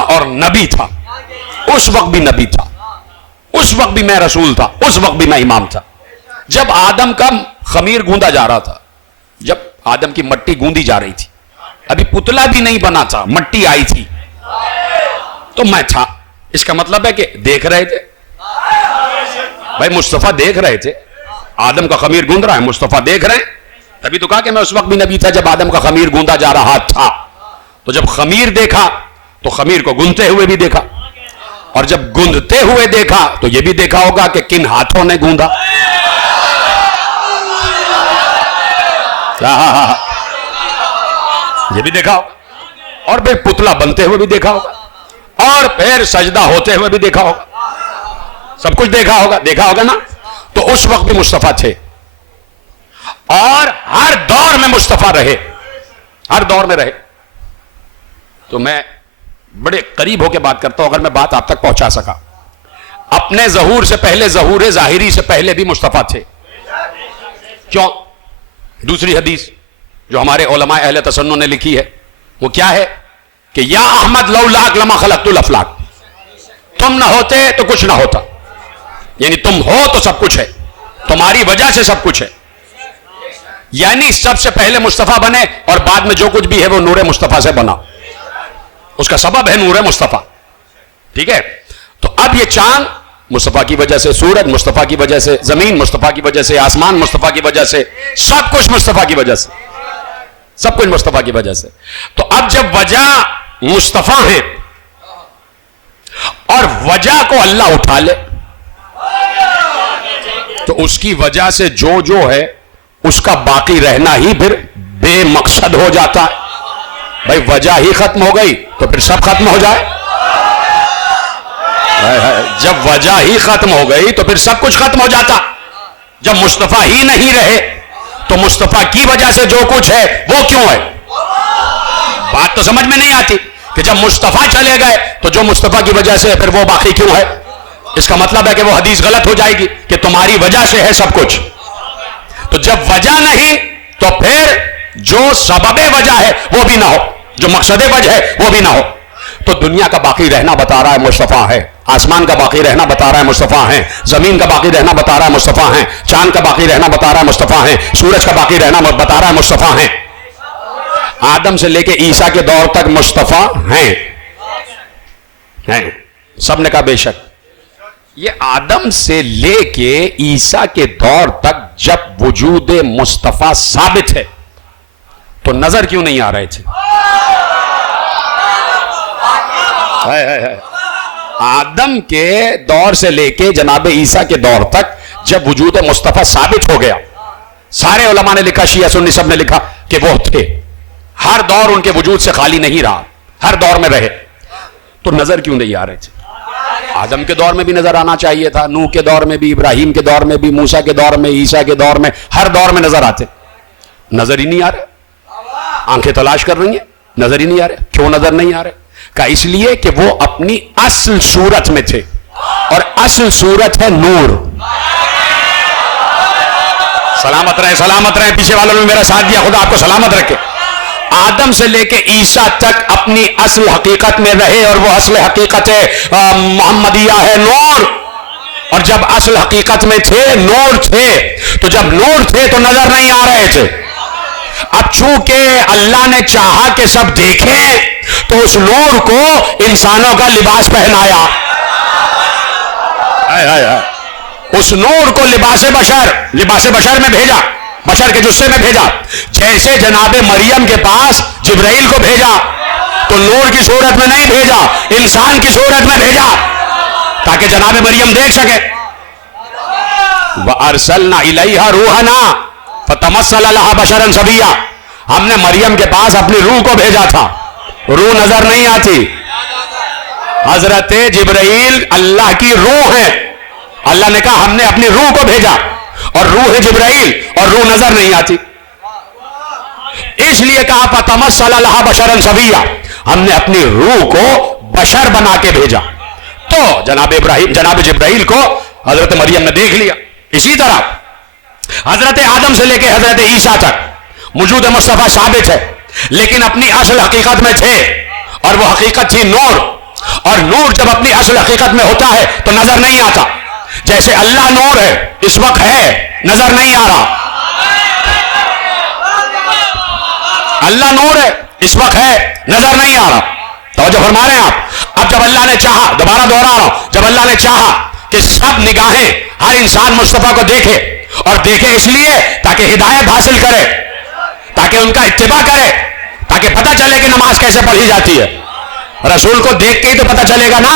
اور نبی تھا، اس وقت بھی نبی تھا، اس وقت بھی میں رسول تھا، اس وقت بھی میں امام تھا۔ جب آدم کا خمیر گوندا جا رہا تھا، جب آدم کی مٹی گوندی جا رہی تھی، ابھی پتلا بھی نہیں بنا تھا، مٹی آئی تھی، تو میں تھا۔ اس کا مطلب ہے کہ دیکھ رہے تھے بھائی، مصطفیٰ دیکھ رہے تھے، آدم کا خمیر گوند رہا ہے، مصطفیٰ دیکھ رہے ہیں، تبھی تو کہا کہ میں اس وقت بھی نبی تھا جب آدم کا خمیر گوندا جا رہا تھا۔ تو جب خمیر دیکھا تو خمیر کو گندتے ہوئے بھی دیکھا، اور جب گندتے ہوئے دیکھا تو یہ بھی دیکھا ہوگا کہ کن ہاتھوں نے گوندا۔ یہ بھی دیکھا ہوگا، اور پھر پتلا بنتے ہوئے بھی دیکھا ہوگا، اور پھر سجدہ ہوتے ہوئے بھی دیکھا ہوگا، سب کچھ دیکھا ہوگا نا۔ تو اس وقت بھی مصطفیٰ تھے، اور ہر دور میں مصطفیٰ رہے، ہر دور میں رہے۔ تو میں بڑے قریب ہو کے بات کرتا ہوں، اگر میں بات آپ تک پہنچا سکا۔ اپنے ظہور سے پہلے، ظہور ظاہری سے پہلے بھی مصطفیٰ تھے۔ کیوں؟ دوسری حدیث جو ہمارے علماء اہل تسنن نے لکھی ہے وہ کیا ہے کہ یا احمد لولاک لما خلقت الافلاک، تم نہ ہوتے تو کچھ نہ ہوتا، یعنی تم ہو تو سب کچھ ہے، تمہاری وجہ سے سب کچھ ہے، یعنی سب سے پہلے مصطفیٰ بنے اور بعد میں جو کچھ بھی ہے وہ نور مصطفیٰ سے بنا، اس کا سبب ہے نور مصطفیٰ۔ ٹھیک ہے؟ تو اب یہ چاند مصطفیٰ کی وجہ سے، سورج مصطفیٰ کی وجہ سے، زمین مصطفیٰ کی وجہ سے، آسمان مصطفیٰ کی وجہ سے، سب کچھ مصطفیٰ کی وجہ سے۔ سب کچھ مصطفیٰ کی وجہ سے. تو اب جب وجہ مصطفیٰ ہے اور وجہ کو اللہ اٹھا لے تو اس کی وجہ سے جو ہے اس کا باقی رہنا ہی پھر بے مقصد ہو جاتا ہے. بھائی وجہ ہی ختم ہو گئی تو پھر سب ختم ہو جائے. جب وجہ ہی ختم ہو گئی تو پھر سب کچھ ختم ہو جاتا. جب مصطفیٰ ہی نہیں رہے تو مصطفیٰ کی وجہ سے جو کچھ ہے وہ کیوں ہے؟ بات تو سمجھ میں نہیں آتی کہ جب مصطفیٰ چلے گئے تو جو مصطفیٰ کی وجہ سے پھر وہ باقی کیوں ہے. اس کا مطلب ہے کہ وہ حدیث غلط ہو جائے گی کہ تمہاری وجہ سے ہے سب کچھ. تو جب وجہ نہیں تو پھر جو سبب وجہ ہے وہ بھی نہ ہو, جو مقصد وجہ ہے وہ بھی نہ ہو. تو دنیا کا باقی رہنا بتا رہا ہے مصطفیٰ ہے, آسمان کا باقی رہنا بتا رہا ہے مصطفیٰ ہیں, زمین کا باقی رہنا بتا رہا ہے مصطفیٰ ہیں, چاند کا باقی رہنا بتا رہا ہے مصطفیٰ ہیں, سورج کا باقی رہنا بتا رہا ہے مصطفیٰ ہیں. آدم سے لے کے عیسیٰ کے دور تک مصطفیٰ ہیں. سب نے کہا بے شک. یہ آدم سے لے کے عیسیٰ کے دور تک جب وجود مصطفیٰ ثابت ہے تو نظر کیوں نہیں آ رہے تھے؟ آدم کے دور سے لے کے جناب عیسیٰ کے دور تک جب وجود مصطفیٰ ثابت ہو گیا, سارے علماء نے لکھا, شیعہ سنی سب نے لکھا کہ وہ تھے. ہر دور ان کے وجود سے خالی نہیں رہا, ہر دور میں رہے. تو نظر کیوں نہیں آ رہے تھے؟ آدم کے دور میں بھی نظر آنا چاہیے تھا, نوح کے دور میں بھی, ابراہیم کے دور میں بھی, موسیٰ کے دور میں, عیسیٰ کے دور میں, ہر دور میں نظر آتے. نظر ہی نہیں آ رہے. آنکھیں تلاش کر رہی ہیں, نظر ہی نہیں آ رہے. کیوں نظر نہیں آ رہے؟ کہ اس لیے کہ وہ اپنی اصل صورت میں تھے, اور اصل صورت ہے نور. سلامت رہے, سلامت رہے. پیچھے والوں نے میرا ساتھ دیا, خدا آپ کو سلامت رکھے. آدم سے لے کے عیسیٰ تک اپنی اصل حقیقت میں رہے, اور وہ اصل حقیقت محمدیہ ہے نور. اور جب اصل حقیقت میں تھے, نور تھے, تو جب نور تھے تو نظر نہیں آ رہے تھے. اب چونکہ اللہ نے چاہا کہ سب دیکھیں تو اس نور کو انسانوں کا لباس پہنایا. اس نور کو لباس بشر میں بھیجا, بشر کے جسے میں بھیجا. جیسے جناب مریم کے پاس جبرائیل کو بھیجا تو نور کی صورت میں نہیں بھیجا, انسان کی صورت میں بھیجا تاکہ جناب مریم دیکھ سکے. وَأَرْسَلْنَا إِلَيْهَا رُوحَنَا فَتَمَثَّلَ لَهَا بَشَرًا سَوِيًّا. ہم نے مریم کے پاس اپنی روح کو بھیجا تھا. روح نظر نہیں آتی. حضرت جبرائیل اللہ کی روح ہے. اللہ نے کہا ہم نے اپنی روح کو بھیجا, اور روح جبرائیل, اور روح نظر نہیں آتی. اس لیے کہا فَتَمَثَّلَ لَهَا بَشَرًا سَوِيًّا, ہم نے اپنی روح کو بشر بنا کے بھیجا. تو جناب جبرائیل کو حضرت مریم نے دیکھ لیا. اسی طرح حضرت آدم سے لے کے حضرت عیسیٰ تک وجود مصطفیٰ ثابت ہے, لیکن اپنی اصل حقیقت میں تھے, اور وہ حقیقت تھی نور. اور نور جب اپنی اصل حقیقت میں ہوتا ہے تو نظر نہیں آتا. جیسے اللہ نور ہے, اس وقت ہے, نظر نہیں آ رہا. اللہ نور ہے, اس وقت ہے, نظر نہیں آ رہا. توجہ فرما رہے ہیں آپ. اب جب اللہ نے چاہا, دوبارہ دوہرا رہا ہوں, جب اللہ نے چاہا کہ سب نگاہیں ہر انسان مصطفیٰ کو دیکھے, اور دیکھے اس لیے تاکہ ہدایت حاصل کرے, تاکہ ان کا اتباع کرے, تاکہ پتہ چلے کہ نماز کیسے پڑھی جاتی ہے. رسول کو دیکھ کے ہی تو پتہ چلے گا نا.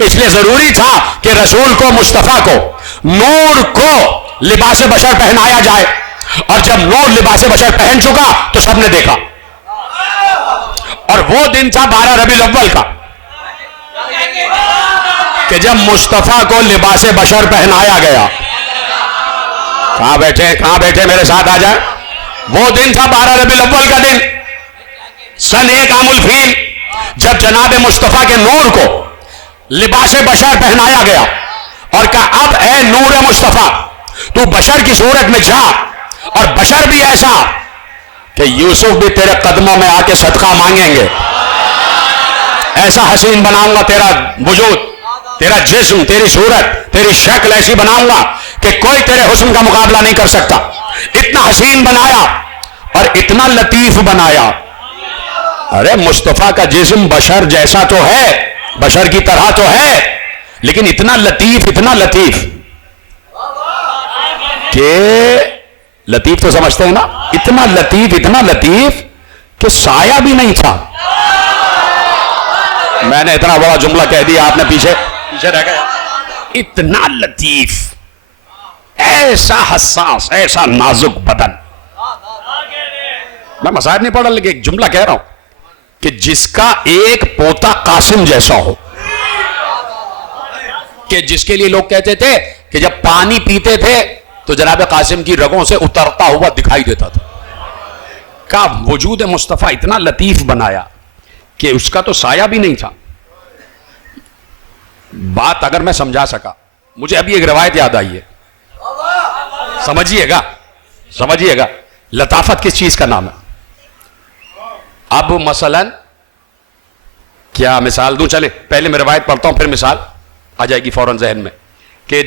اس لیے ضروری تھا کہ رسول کو, مصطفیٰ کو, نور کو لباس بشر پہنایا جائے. اور جب نور لباس بشر پہن چکا تو سب نے دیکھا. اور وہ دن تھا 12 ربیع الاول کا کہ جب مصطفیٰ کو لباس بشر پہنایا گیا. کہاں بیٹھے میرے ساتھ آ جائیں. وہ دن تھا 12 ربیع الاول کا دن, سن 1 عام الفیل, جب جناب مصطفیٰ کے نور کو لباس بشر پہنایا گیا, اور کہا اب اے نور مصطفیٰ تو بشر کی صورت میں جا, اور بشر بھی ایسا کہ یوسف بھی تیرے قدموں میں آ کے صدقہ مانگیں گے. ایسا حسین بناؤں گا تیرا وجود, تیرا جسم, تیری صورت, تیری شکل ایسی بناؤں گا کہ کوئی تیرے حسن کا مقابلہ نہیں کر سکتا. اتنا حسین بنایا اور اتنا لطیف بنایا. ارے مصطفیٰ کا جسم بشر جیسا تو ہے, بشر کی طرح تو ہے, لیکن اتنا لطیف کہ لطیف تو سمجھتے ہیں نا, اتنا لطیف کہ سایہ بھی نہیں تھا. میں نے اتنا بڑا جملہ کہہ دیا, آپ نے پیچھے رہ گئے. اتنا لطیف, ایسا حساس, ایسا نازک بدن. میں مسائل نہیں پڑھا لیکن ایک جملہ کہہ رہا ہوں کہ جس کا ایک پوتا قاسم جیسا ہو, کہ جس کے لیے لوگ کہتے تھے کہ جب پانی پیتے تھے تو جناب قاسم کی رگوں سے اترتا ہوا دکھائی دیتا تھا. کا وجود مصطفیٰ اتنا لطیف بنایا کہ اس کا تو سایہ بھی نہیں تھا. بات اگر میں سمجھا سکا, مجھے ابھی ایک روایت یاد آئی ہے, سمجھیے گا لطافت کس چیز کا نام ہے. اب مثلا کیا مثال دوں, چلے پہلے میں روایت پڑھتا ہوں پھر مثال آ جائے گی فوراً ذہن میں. کہ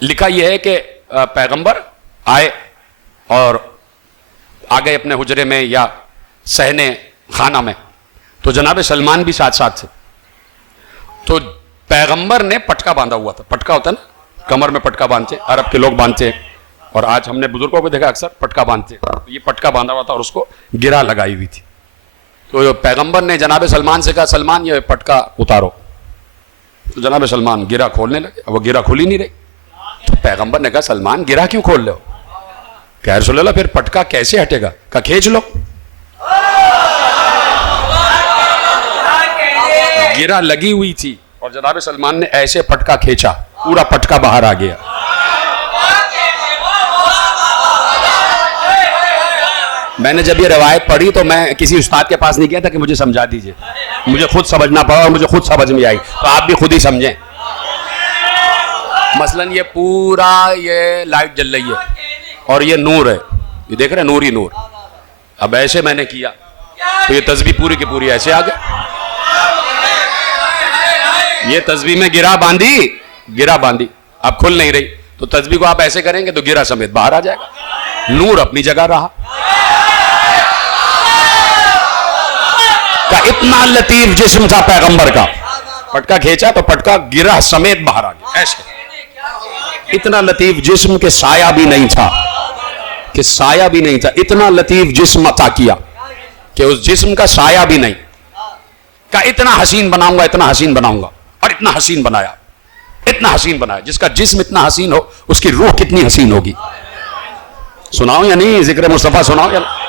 لکھا یہ ہے کہ پیغمبر آئے اور آگئے اپنے حجرے میں یا صحن خانہ میں, تو جناب سلمان بھی ساتھ تھے. تو پیغمبر نے پٹکا باندھا ہوا تھا. پٹکا ہوتا ہے نا, کمر میں پٹکا باندھتے, عرب کے لوگ باندھتے, اور آج ہم نے بزرگوں کو دیکھا اکثر پٹکا باندھتے. یہ پٹکا باندھا ہوا تھا اور اس کو گرہ لگائی ہوئی تھی. تو پیغمبر نے جناب سلمان سے کہا, سلمان یہ پٹکا اتارو. تو جناب سلمان گرہ کھولنے لگے, وہ گرہ کھلی نہیں رہی. تو پیغمبر نے کہا, سلمان گرہ کیوں کھول رہے ہو؟ کہ رسول اللہ پھر پٹکا کیسے ہٹے گا؟ کہا کھینچ لو. گرہ لگی ہوئی تھی اور جناب سلمان نے ایسے پٹکا کھینچا, پورا پٹکا باہر آ گیا. میں نے جب یہ روایت پڑھی تو میں کسی استاد کے پاس نہیں گیا تھا کہ مجھے سمجھا دیجئے, مجھے خود سمجھنا پڑا اور مجھے خود سمجھ میں آئی. تو آپ بھی خود ہی سمجھیں. مثلا یہ پورا یہ لائٹ جل رہی ہے اور یہ نور ہے, یہ دیکھ رہے ہیں, نور ہی نور. اب ایسے میں نے کیا تو یہ تسبیح پوری کی پوری ایسے آ گئی. یہ تسبیح میں گرہ باندھی اب کھل نہیں رہی. تو تسبیح کو آپ ایسے کریں گے تو گرہ سمیت باہر آ جائے گا, نور اپنی جگہ رہا. کا اتنا لطیف جسم تھا پیغمبر کا, پٹکا کھینچا تو پٹکا گرہ سمیت باہر آ گیا. ایسے اتنا لطیف جسم کے سایہ بھی نہیں تھا, اتنا لطیف جسم عطا کیا کہ اس جسم کا سایہ بھی نہیں. کا اتنا حسین بناؤں گا اور اتنا حسین بنایا. جس کا جسم اتنا حسین ہو اس کی روح کتنی حسین ہوگی. سناؤں یا نہیں ذکر مصطفیٰ, سناؤں یا نہیں؟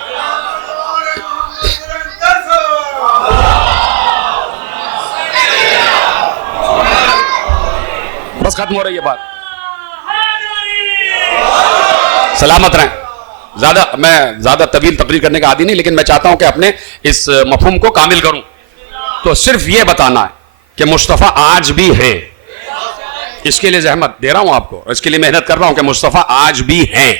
بس ختم ہو رہی ہے بات. سلامت رہیں. میں زیادہ طویل تقریر کرنے کا عادی نہیں, لیکن میں چاہتا ہوں کہ اپنے اس مفہوم کو کامل کروں. تو صرف یہ بتانا ہے کہ مصطفیٰ آج بھی ہے. اس کے لیے زحمت دے رہا ہوں آپ کو, اس کے لیے محنت کر رہا ہوں کہ مصطفیٰ آج بھی ہے.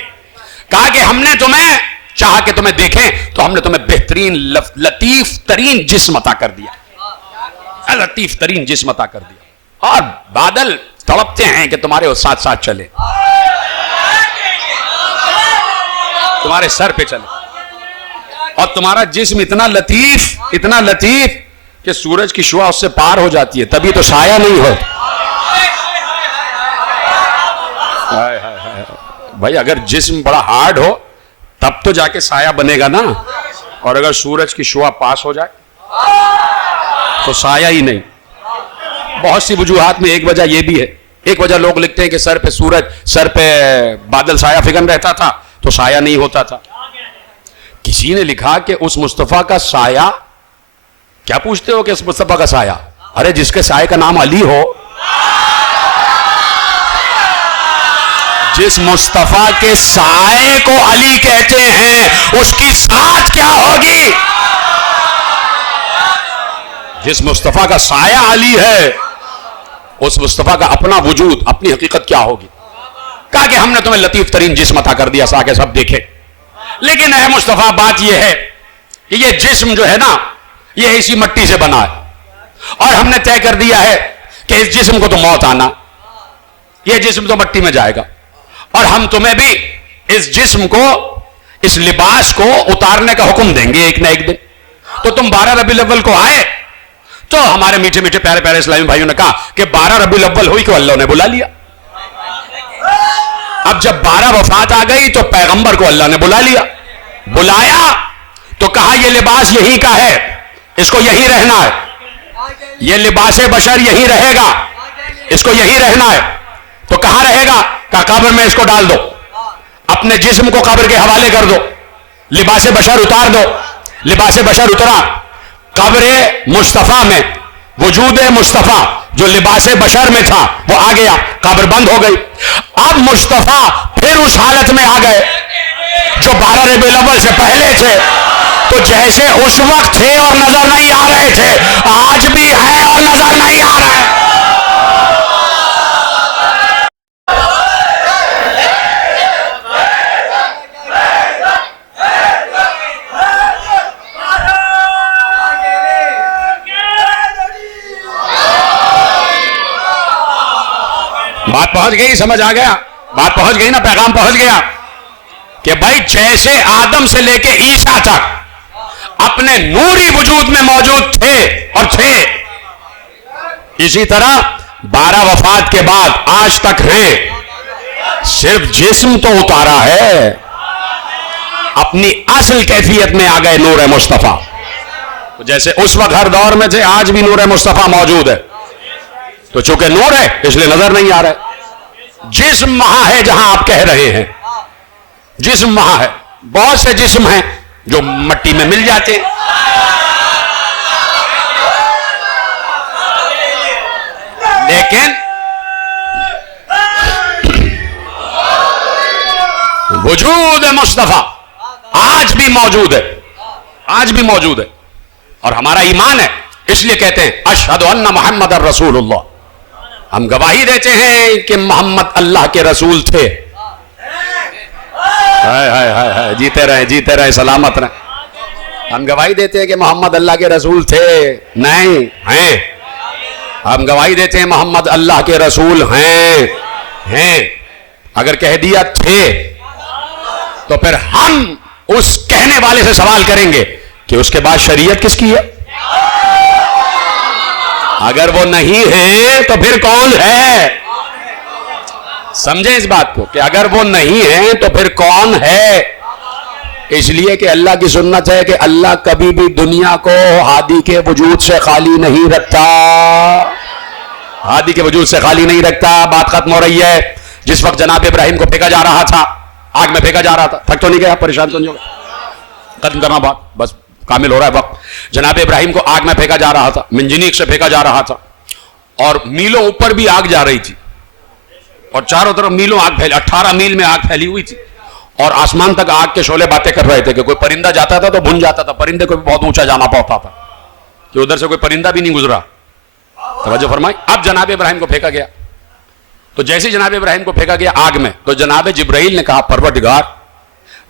کہا کہ ہم نے تمہیں چاہا کہ تمہیں دیکھیں تو ہم نے تمہیں بہترین لطیف ترین جسم عطا کر دیا, لطیف ترین جسم عطا کر دیا. اور بادل تڑپتے ہیں کہ تمہارے ساتھ ساتھ چلے, تمہارے سر پہ چلے. اور تمہارا جسم اتنا لطیف کہ سورج کی شعاع اس سے پار ہو جاتی ہے, تبھی تو سایہ نہیں ہو. بھائی اگر جسم بڑا ہارڈ ہو تب تو جا کے سایہ بنے گا نا, اور اگر سورج کی شعاع پاس ہو جائے تو سایہ ہی نہیں. بہت سی وجوہات میں ایک وجہ یہ بھی ہے. ایک وجہ لوگ لکھتے ہیں کہ سر پہ بادل سایہ فگن رہتا تھا تو سایہ نہیں ہوتا تھا. کسی نے لکھا کہ اس مصطفیٰ کا سایہ, کیا پوچھتے ہو کہ اس مصطفیٰ کا سایہ, ارے جس کے سایہ کا نام علی ہو, جس مصطفیٰ کے سائے کو علی کہتے ہیں اس کی ساتھ کیا ہوگی. جس مصطفیٰ کا سایہ علی ہے اس مصطفیٰ کا اپنا وجود, اپنی حقیقت کیا ہوگی. کہا کہ ہم نے تمہیں لطیف ترین جسم عطا کر دیا تاکہ سب دیکھے. لیکن اے مصطفیٰ بات یہ ہے کہ یہ جسم جو ہے نا یہ اسی مٹی سے بنا ہے, اور ہم نے طے کر دیا ہے کہ اس جسم کو تو موت آنا, یہ جسم تو مٹی میں جائے گا, اور ہم تمہیں بھی اس جسم کو, اس لباس کو اتارنے کا حکم دیں گے ایک نہ ایک دن. تو تم 12 ربیع الاول کو آئے تو ہمارے میٹھے میٹھے پیارے پیارے اسلامی بھائیوں نے کہا کہ 12 ربیع الاول ہوئی کہ اللہ نے بلا لیا. اب جب 12 وفات آ گئی تو پیغمبر کو اللہ نے بلا لیا. بلایا تو کہا یہ لباس یہی کا ہے, اس کو یہی رہنا ہے, یہ لباس بشر یہی رہے گا, اس کو یہی رہنا ہے. تو کہاں رہے گا؟ کہا قبر میں اس کو ڈال دو, اپنے جسم کو قبر کے حوالے کر دو, لباس بشر اتار دو. لباس بشر اترا, قبر مصطفیٰ میں وجود مصطفیٰ جو لباس بشر میں تھا وہ آ گیا, قبر بند ہو گئی. اب مصطفیٰ پھر اس حالت میں آ گئے جو 12 ربیع الاول سے پہلے تھے. تو جیسے اس وقت تھے اور نظر نہیں آ رہے تھے, آج بھی ہیں اور نظر نہیں آ رہے. بات پہنچ گئی, سمجھ آ گیا, بات پہنچ گئی نا, پیغام پہنچ گیا کہ بھائی جیسے آدم سے لے کے عیسیٰ تک اپنے نوری وجود میں موجود تھے اور تھے, اسی طرح 12 وفات کے بعد آج تک ہیں. صرف جسم تو اتارا ہے, اپنی اصل کیفیت میں آ گئے نور مصطفیٰ. جیسے اس وقت ہر دور میں تھے, آج بھی نور مصطفیٰ موجود ہے. تو چونکہ نور ہے اس لیے نظر نہیں آ رہا ہے. جسم وہاں ہے جہاں آپ کہہ رہے ہیں, جسم وہاں ہے. بہت سے جسم ہیں جو مٹی میں مل جاتے ہیں, لیکن وجود مصطفیٰ آج بھی موجود ہے, آج بھی موجود ہے. اور ہمارا ایمان ہے, اس لیے کہتے ہیں اشہد ان محمد الرسول اللہ. ہم گواہی دیتے ہیں کہ محمد اللہ کے رسول تھے. جیتے رہے, جیتے رہے, سلامت رہے. ہم گواہی دیتے ہیں کہ محمد اللہ کے رسول تھے, نہیں ہیں. ہم گواہی دیتے ہیں محمد اللہ کے رسول ہیں. اگر کہہ دیا تھے تو پھر ہم اس کہنے والے سے سوال کریں گے کہ اس کے بعد شریعت کس کی ہے؟ اگر وہ نہیں ہے تو پھر کون ہے؟ سمجھیں اس بات کو کہ اگر وہ نہیں ہے تو پھر کون ہے. اس لیے کہ اللہ کی سنت ہے کہ اللہ کبھی بھی دنیا کو ہادی کے وجود سے خالی نہیں رکھتا, ہادی کے وجود سے خالی نہیں رکھتا. بات ختم ہو رہی ہے. جس وقت جناب ابراہیم کو پھینکا جا رہا تھا, آگ میں پھینکا جا رہا تھا, تھک تو نہیں گیا, پریشان تو نہیں ہوگا, ختم کرنا بات, بس کامل ہو رہا ہے وقت. جناب ابراہیم کو آگ میں پھینکا جا رہا تھا, منجنیق سے پھینکا جا رہا تھا, اور میلوں اوپر بھی آگ جا رہی تھی, اور چاروں طرف میلوں آگ پھیلی, 18 میل میں آگ پھیلی ہوئی تھی, اور آسمان تک آگ کے شعلے باتیں کر رہے تھے کہ کوئی پرندہ جاتا تھا تو بھن جاتا تھا, پرندے کو بھی بہت اونچا جانا پڑتا تھا کہ ادھر سے کوئی پرندہ بھی نہیں گزرا. توجہ فرمائی. اب جناب ابراہیم کو پھینکا گیا, تو جیسے جناب ابراہیم کو پھینکا گیا آگ میں, تو جناب جبرائیل نے کہا پروردگار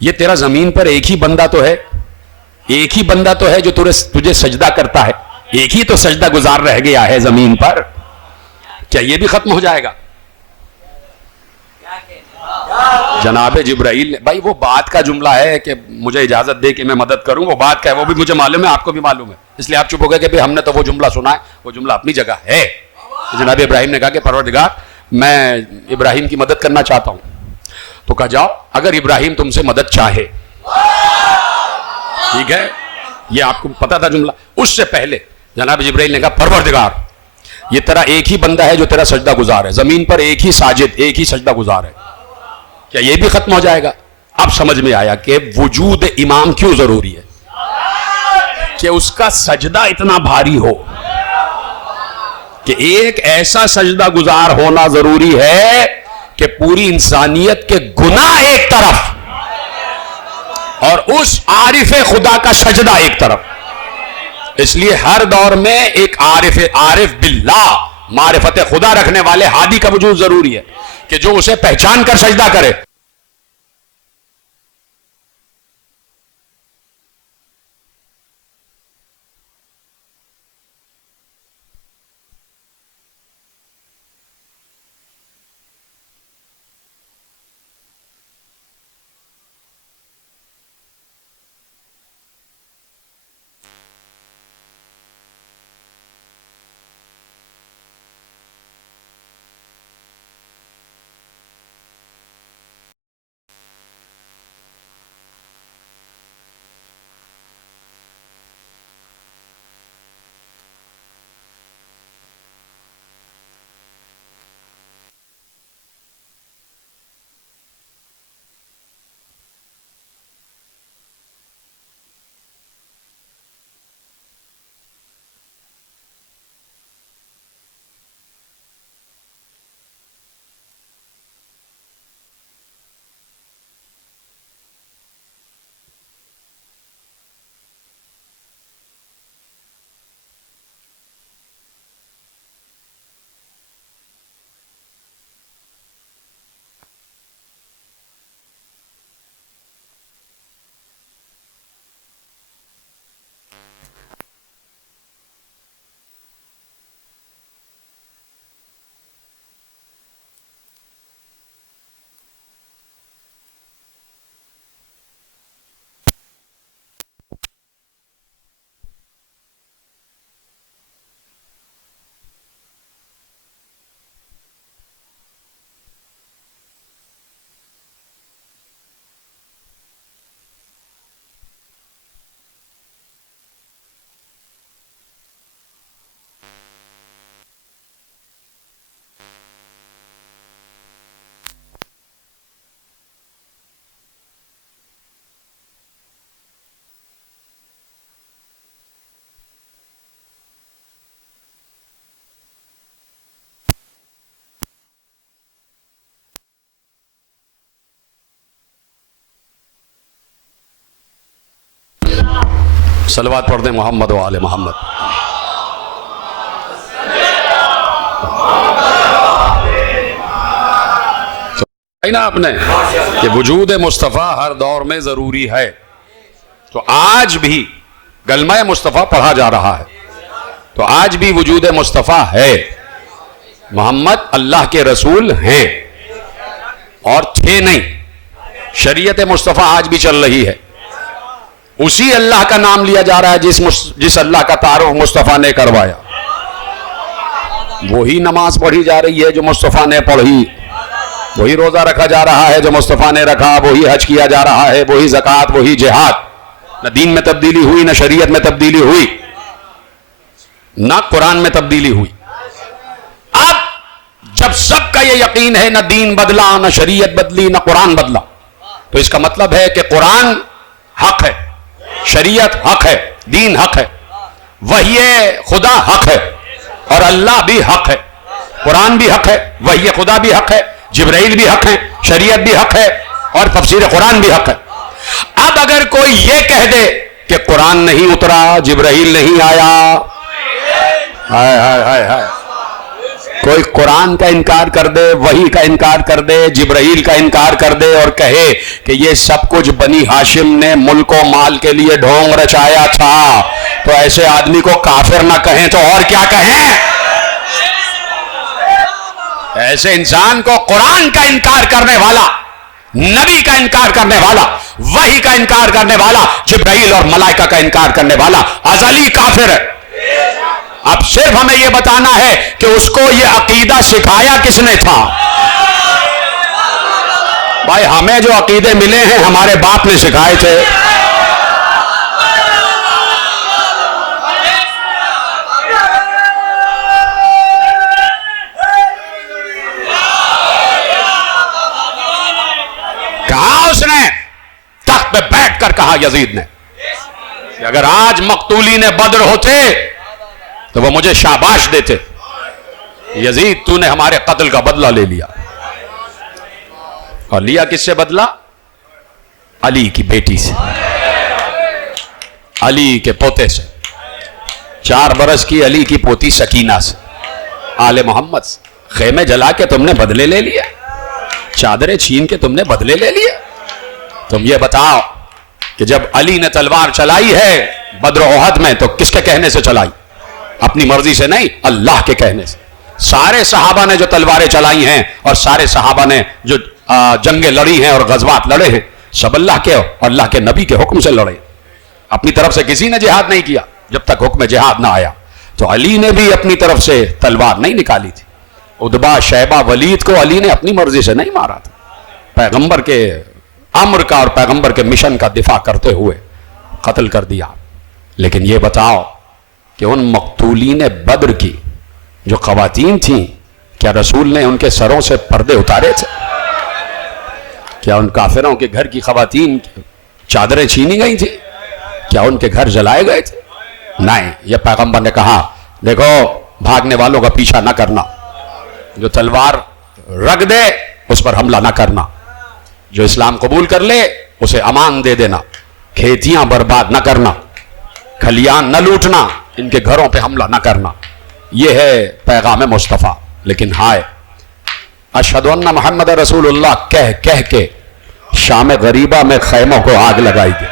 یہ تیرا زمین پر ایک ہی بندہ تو ہے, ایک ہی بندہ تو ہے جو تجھے سجدہ کرتا ہے, ایک ہی تو سجدہ گزار رہ گیا ہے زمین پر, کیا یہ بھی ختم ہو جائے گا؟ جناب جبرائیل نے, بھائی وہ بات کا جملہ ہے کہ مجھے اجازت دے کہ میں مدد کروں, وہ بات کا ہے, وہ بھی مجھے معلوم ہے, آپ کو بھی معلوم ہے, اس لیے آپ چپ ہو گئے کہ ہم نے تو وہ جملہ سنا ہے, وہ جملہ اپنی جگہ ہے. جناب ابراہیم نے کہا کہ پروردگار میں ابراہیم کی مدد کرنا چاہتا ہوں. تو کہا جاؤ, اگر ابراہیم تم سے مدد چاہے, ٹھیک ہے, یہ آپ کو پتا تھا جملہ. اس سے پہلے جناب جبرائیل نے کہا پروردگار یہ تیرا ایک ہی بندہ ہے جو تیرا سجدہ گزار ہے, زمین پر ایک ہی ساجد, ایک ہی سجدہ گزار ہے, کیا یہ بھی ختم ہو جائے گا؟ اب سمجھ میں آیا کہ وجود امام کیوں ضروری ہے, کہ اس کا سجدہ اتنا بھاری ہو کہ ایک ایسا سجدہ گزار ہونا ضروری ہے کہ پوری انسانیت کے گناہ ایک طرف اور اس عارف خدا کا سجدہ ایک طرف. اس لیے ہر دور میں ایک عارف باللہ, معرفت خدا رکھنے والے ہادی کا وجود ضروری ہے کہ جو اسے پہچان کر سجدہ کرے. صلوات پڑھ دیں محمد و آل محمد. تو نا آپ نے کہ وجود مصطفیٰ ہر دور میں ضروری ہے، تو آج بھی کلمہ مصطفیٰ پڑھا جا رہا ہے، تو آج بھی وجود مصطفیٰ ہے. محمد اللہ کے رسول ہیں اور تھے نہیں. شریعت مصطفیٰ آج بھی چل رہی ہے. اسی اللہ کا نام لیا جا رہا ہے جس اللہ کا تعارف مصطفیٰ نے کروایا. وہی نماز پڑھی جا رہی ہے جو مصطفیٰ نے پڑھی، وہی روزہ رکھا جا رہا ہے جو مصطفیٰ نے رکھا، وہی حج کیا جا رہا ہے، وہی زکوٰۃ، وہی جہاد. نہ دین میں تبدیلی ہوئی، نہ شریعت میں تبدیلی ہوئی، نہ قرآن میں تبدیلی ہوئی. اب جب سب کا یہ یقین ہے نہ دین بدلا، نہ شریعت بدلی، نہ قرآن بدلا، تو اس کا مطلب ہے کہ قرآن حق ہے، شریعت حق ہے، دین حق ہے، وحی خدا حق ہے، اور اللہ بھی حق ہے. قرآن بھی حق ہے، وحی خدا بھی حق ہے، جبرائیل بھی حق ہے، شریعت بھی حق ہے، اور تفسیر قرآن بھی حق ہے. اب اگر کوئی یہ کہہ دے کہ قرآن نہیں اترا، جبرائیل نہیں آیا، ہائے ہائے ہائے ہائے، کوئی قرآن کا انکار کر دے، وحی کا انکار کر دے، جبرائیل کا انکار کر دے، اور کہے کہ یہ سب کچھ بنی ہاشم نے ملک و مال کے لیے ڈھونگ رچایا تھا، تو ایسے آدمی کو کافر نہ کہیں تو اور کیا کہیں؟ ایسے انسان کو قرآن کا انکار کرنے والا، نبی کا انکار کرنے والا، وحی کا انکار کرنے والا، جبرائیل اور ملائکہ کا انکار کرنے والا ازلی کافر ہے. اب صرف ہمیں یہ بتانا ہے کہ اس کو یہ عقیدہ سکھایا کس نے تھا. بھائی ہمیں جو عقیدے ملے ہیں ہمارے باپ نے سکھائے تھے. کہا اس نے، تخت پہ بیٹھ کر کہا یزید نے کہ اگر آج مقتولین بدر ہوتے تو وہ مجھے شاباش دیتے. یزید تو نے ہمارے قتل کا بدلہ لے لیا. اور لیا کس سے بدلہ؟ علی کی بیٹی سے، علی کے پوتے سے، 4 برس کی علی کی پوتی سکینہ سے، آل محمد سے. خیمے جلا کے تم نے بدلے لے لیا، چادریں چھین کے تم نے بدلے لے لیا. تم یہ بتاؤ کہ جب علی نے تلوار چلائی ہے بدر و احد میں تو کس کے کہنے سے چلائی؟ اپنی مرضی سے نہیں، اللہ کے کہنے سے. سارے صحابہ نے جو تلواریں چلائی ہیں اور سارے صحابہ نے جو جنگیں لڑی ہیں اور غزوات لڑے ہیں، سب اللہ کے اور اللہ کے نبی کے حکم سے لڑے. اپنی طرف سے کسی نے جہاد نہیں کیا جب تک حکم جہاد نہ آیا. تو علی نے بھی اپنی طرف سے تلوار نہیں نکالی تھی. عتبہ، شیبہ، ولید کو علی نے اپنی مرضی سے نہیں مارا تھا. پیغمبر کے امر کا اور پیغمبر کے مشن کا دفاع کرتے ہوئے قتل کر دیا. لیکن یہ بتاؤ کہ ان مقتولین بدر کی جو خواتین تھیں، کیا رسول نے ان کے سروں سے پردے اتارے تھے؟ کیا ان کافروں کے گھر کی خواتین چادریں چھینی گئی تھی؟ کیا ان کے گھر جلائے گئے تھے؟ نہیں. یہ پیغمبر نے کہا دیکھو بھاگنے والوں کا پیچھا نہ کرنا، جو تلوار رکھ دے اس پر حملہ نہ کرنا، جو اسلام قبول کر لے اسے امان دے دینا، کھیتیاں برباد نہ کرنا، کھلیان نہ لوٹنا، ان کے گھروں پہ حملہ نہ کرنا. یہ ہے پیغام مصطفیٰ. لیکن ہائے، اشہد ان محمد رسول اللہ کہہ کہہ کے شام غریبہ میں خیموں کو آگ لگائی گئی.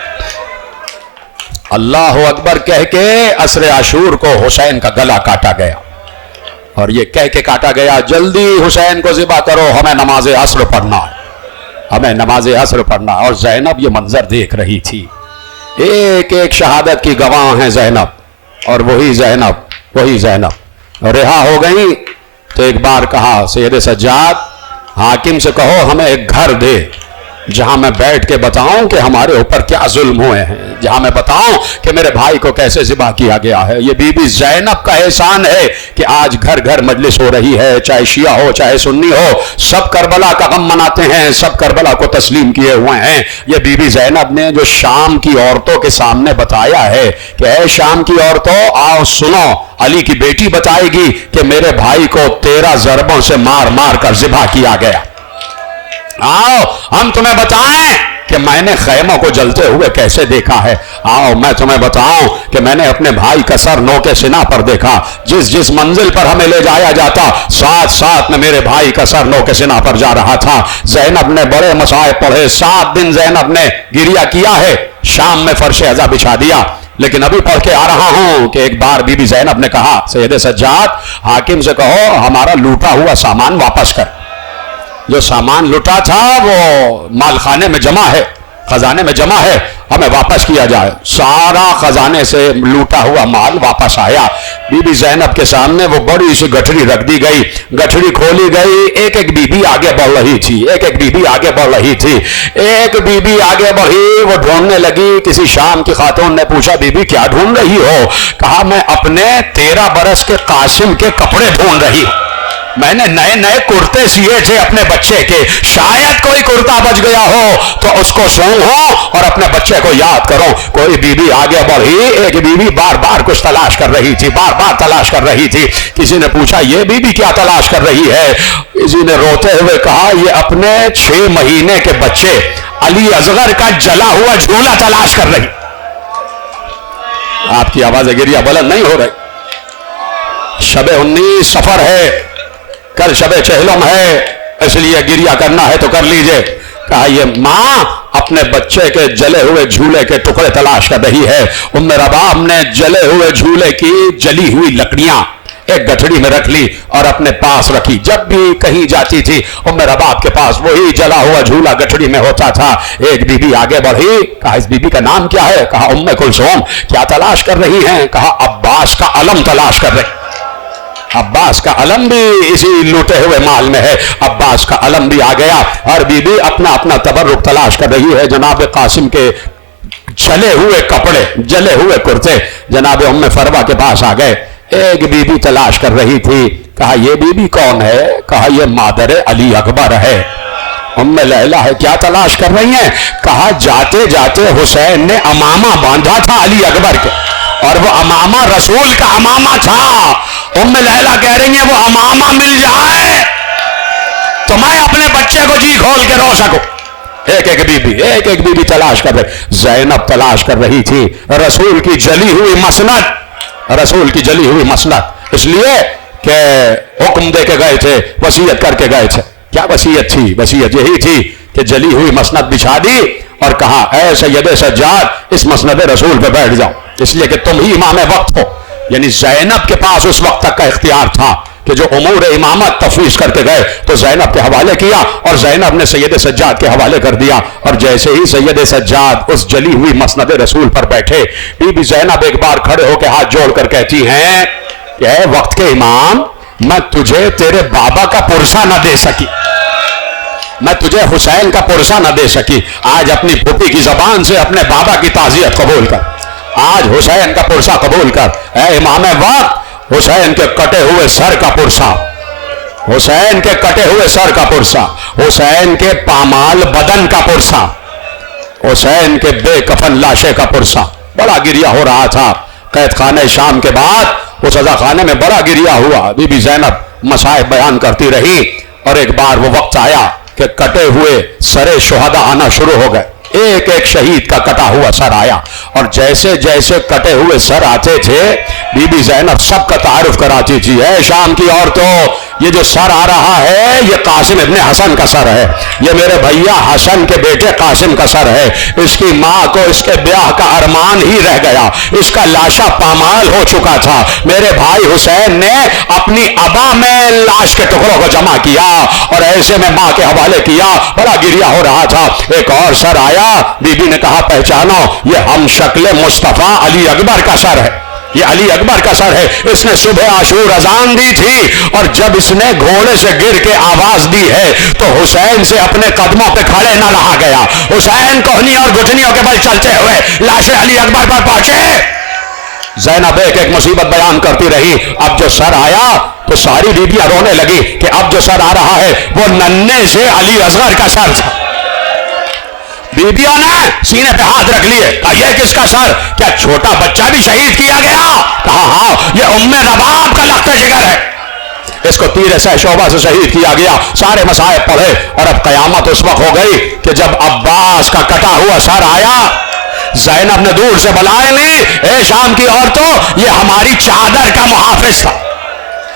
اللہ اکبر کہہ کے عصر عاشور کو حسین کا گلا کاٹا گیا، اور یہ کہہ کے کاٹا گیا جلدی حسین کو ذبح کرو، ہمیں نماز عصر پڑھنا ہے، ہمیں نماز عصر پڑھنا. اور زینب یہ منظر دیکھ رہی تھی. ایک ایک شہادت کی گواہ ہیں زینب، اور وہی زینب رہا ہو گئی. تو ایک بار کہا سید سجاد حاکم سے کہو ہمیں ایک گھر دے جہاں میں بیٹھ کے بتاؤں کہ ہمارے اوپر کیا ظلم ہوئے ہیں، جہاں میں بتاؤں کہ میرے بھائی کو کیسے ذبح کیا گیا ہے. یہ بی بی زینب کا احسان ہے کہ آج گھر گھر مجلس ہو رہی ہے، چاہے شیعہ ہو چاہے سنی ہو، سب کربلا کا غم مناتے ہیں، سب کربلا کو تسلیم کیے ہوئے ہیں. یہ بی بی زینب نے جو شام کی عورتوں کے سامنے بتایا ہے کہ اے شام کی عورتوں آؤ سنو، علی کی بیٹی بتائے گی کہ میرے بھائی کو 13 ضربوں سے مار مار کر ذبح کیا گیا. آؤ ہم تمہیں بتائیں کہ میں نے خیموں کو جلتے ہوئے کیسے دیکھا ہے، آؤ میں تمہیں بتاؤں کہ میں نے اپنے بھائی کا سر نوک سنا پر دیکھا، جس جس منزل پر ہمیں لے جایا جاتا ساتھ ساتھ میں میرے بھائی کا سر نوک سنا پر جا رہا تھا۔ زینب نے بڑے مصائب پڑھے، 7 دن زینب نے گریہ کیا ہے، شام میں فرش ازا بچھا دیا، لیکن ابھی پڑھ کے آ رہا ہوں کہ ایک بار بی بی زینب نے کہا سید سجاد حاکم سے کہو ہمارا لوٹا ہوا سامان واپس کر، جو سامان لوٹا تھا وہ مال خانے میں جمع ہے، خزانے میں جمع ہے، ہمیں واپس کیا جائے۔ سارا خزانے سے لوٹا ہوا مال واپس آیا، بی بی زینب کے سامنے وہ بڑی سی گٹھڑی رکھ دی گئی، گٹھڑی کھولی گئی، ایک ایک بی بی آگے بڑھ رہی تھی، ایک ایک بی بی آگے بڑھ رہی تھی، ایک بی بی آگے بڑھی، وہ ڈھونڈنے لگی۔ کسی شام کی خاتون نے پوچھا بی بی کیا ڈھونڈ رہی ہو؟ کہا میں اپنے 13 برس کے قاسم کے کپڑے ڈھونڈ رہی ہوں، میں نے نئے نئے کرتے سیے تھے اپنے بچے کے، شاید کوئی کرتا بچ گیا ہو تو اس کو سونگھو اور اپنے بچے کو یاد کرو۔ کوئی بی بی آگے بڑھی، ایک بی بی بار بار کچھ تلاش کر رہی تھی، بار بار تلاش کر رہی تھی۔ کسی نے پوچھا یہ بی بی کیا تلاش کر رہی ہے؟ کسی نے روتے ہوئے کہا یہ اپنے 6 مہینے کے بچے علی اصغر کا جلا ہوا جھولا تلاش کر رہی۔ آپ کی آواز گریہ بلند نہیں ہو رہی، شب 19 سفر ہے، کل شب چہلم ہے، اس لیے گریہ کرنا ہے تو کر لیجئے۔ کہا یہ ماں اپنے بچے کے جلے ہوئے جھولے کے ٹکڑے تلاش کر رہی ہے۔ ام رباب نے جلے ہوئے جھولے کی جلی ہوئی لکڑیاں ایک گٹھڑی میں رکھ لی اور اپنے پاس رکھی، جب بھی کہیں جاتی تھی ام رباب کے پاس وہی جلا ہوا جھولا گٹھڑی میں ہوتا تھا۔ ایک بی بی آگے بڑھی، کہا اس بی بی کا نام کیا ہے؟ کہا ام کلثوم۔ کیا تلاش کر رہی ہیں؟ کہا عباس کا علم تلاش کر رہی۔ عباس کا علم بھی اسی لوٹے ہوئے مال میں ہے، عباس کا علم بھی آ گیا، اور بی بی اپنا اپنا تبرک تلاش کر رہی ہے۔ جناب قاسم کے جلے ہوئے کپڑے، جلے ہوئے کرتے جناب ام فروا کے پاس آ گئے۔ ایک بی بی تلاش کر رہی تھی، کہا یہ بی بی کون ہے؟ کہا یہ مادر علی اکبر ہے، ام لیلہ ہے۔ کیا تلاش کر رہی ہیں؟ کہا جاتے جاتے حسین نے امامہ باندھا تھا علی اکبر کے، اور وہ امامہ رسول کا امامہ تھا۔ ام لیلہ کہہ رہی ہیں وہ امامہ مل جائے تو میں اپنے بچے کو جی کھول کے رو سکوں۔ ایک ایک بی بی تلاش کر رہی۔ زینب تلاش کر رہی تھی رسول کی جلی ہوئی مسند، رسول کی جلی ہوئی مسند، اس لیے کہ حکم دے کے گئے تھے، وصیت کر کے گئے تھے۔ کیا وصیت تھی؟ وصیت یہی تھی کہ جلی ہوئی مسند بچھا دی اور کہا اے سید سجاد اس مسند رسول پہ بیٹھ جاؤ، اس لیے کہ تم ہی امام وقت ہو۔ یعنی زینب کے پاس اس وقت تک کا اختیار تھا کہ جو امور امامت تفویض کر کے گئے تو زینب کے حوالے کیا، اور زینب نے سید سجاد کے حوالے کر دیا۔ اور جیسے ہی سید سجاد اس جلی ہوئی مسند رسول پر بیٹھے، بی بی زینب ایک بار کھڑے ہو کے ہاتھ جوڑ کر کہتی ہیں کہ اے وقت کے امام، میں تجھے تیرے بابا کا پرسہ نہ دے سکی، میں تجھے حسین کا پرسہ نہ دے سکی، آج اپنی پھوپھی کی زبان سے اپنے بابا کی تعزیت قبول کر، آج حسین کا پرسہ قبول کر۔ اے امام وقت، حسین کے کٹے ہوئے سر کا پرسہ، حسین کے کٹے ہوئے سر کا پرسہ، حسین کے پامال بدن کا پرسہ، حسین کے بے کفن لاشے کا پرسہ۔ بڑا گریہ ہو رہا تھا۔ قید خانہ شام کے بعد اس عزا خانے میں بڑا گریہ ہوا، بی بی زینب مصائب بیان کرتی رہی، اور ایک بار وہ وقت آیا کہ کٹے ہوئے سر شہداء آنا شروع ہو گئے، ایک ایک شہید کا کٹا ہوا سر آیا، اور جیسے جیسے کٹے ہوئے سر آتے تھے بی بی زینب سب کا تعارف کراتی تھی۔ اے شام کی عورتوں، یہ جو سر آ رہا ہے یہ قاسم ابن حسن کا سر ہے، یہ میرے بھیا حسن کے بیٹے قاسم کا سر ہے، اس کی ماں کو اس کے بیاہ کا ارمان ہی رہ گیا، اس کا لاشا پامال ہو چکا تھا، میرے بھائی حسین نے اپنی ابا میں لاش کے ٹکڑوں کو جمع کیا اور ایسے میں ماں کے حوالے کیا۔ بڑا گریہ ہو رہا تھا۔ ایک اور سر آیا، بی بی نے کہا پہچانو، یہ ہم شکل مصطفیٰ علی اکبر کا سر ہے، یہ علی اکبر کا سر ہے، اس نے صبح عاشور اذان دی تھی، اور جب اس نے گھوڑے سے گر کے آواز دی ہے تو حسین سے اپنے قدموں پہ کھڑے نہ رہا گیا، حسین کوہنی اور گھٹنیوں کے بل چلتے ہوئے لاش علی اکبر پر پہنچے۔ زینب ایک ایک مصیبت بیان کرتی رہی۔ اب جو سر آیا تو ساری بیبیاں رونے لگی کہ اب جو سر آ رہا ہے وہ ننھے سے علی اصغر کا سر تھا۔ بیبیوں نے سینے پہ ہاتھ رکھ لیے، کہا یہ کس کا سر؟ کیا چھوٹا بچہ بھی شہید کیا گیا؟ کہا ہاں، یہ ام رباب کا لخت جگر ہے۔ اس کو تیر سے شعبہ سے شہید کیا گیا، سارے مصائب پڑھے، اور اب قیامت اس وقت ہو گئی کہ جب عباس کا کٹا ہوا سر آیا، زینب نے دور سے بلائے نہیں، اے شام کی عورتوں، یہ ہماری چادر کا محافظ تھا،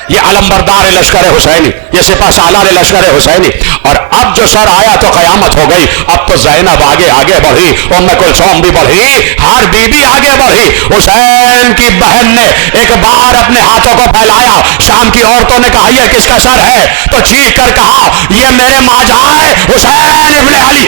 یہ علمبردار لشکر حسینی، یہ سپہ سالار لشکر حسینی، اور اب جو سر آیا تو قیامت ہو گئی۔ اب تو زینب آگے بڑھی، ام کلثوم بھی بڑھی، ہر بی بی آگے بڑھی۔ حسین کی بہن نے ایک بار اپنے ہاتھوں کو پھیلایا، شام کی عورتوں نے کہا یہ کس کا سر ہے؟ تو چیخ کر کہا یہ میرے ماجائے حسین ابن علی،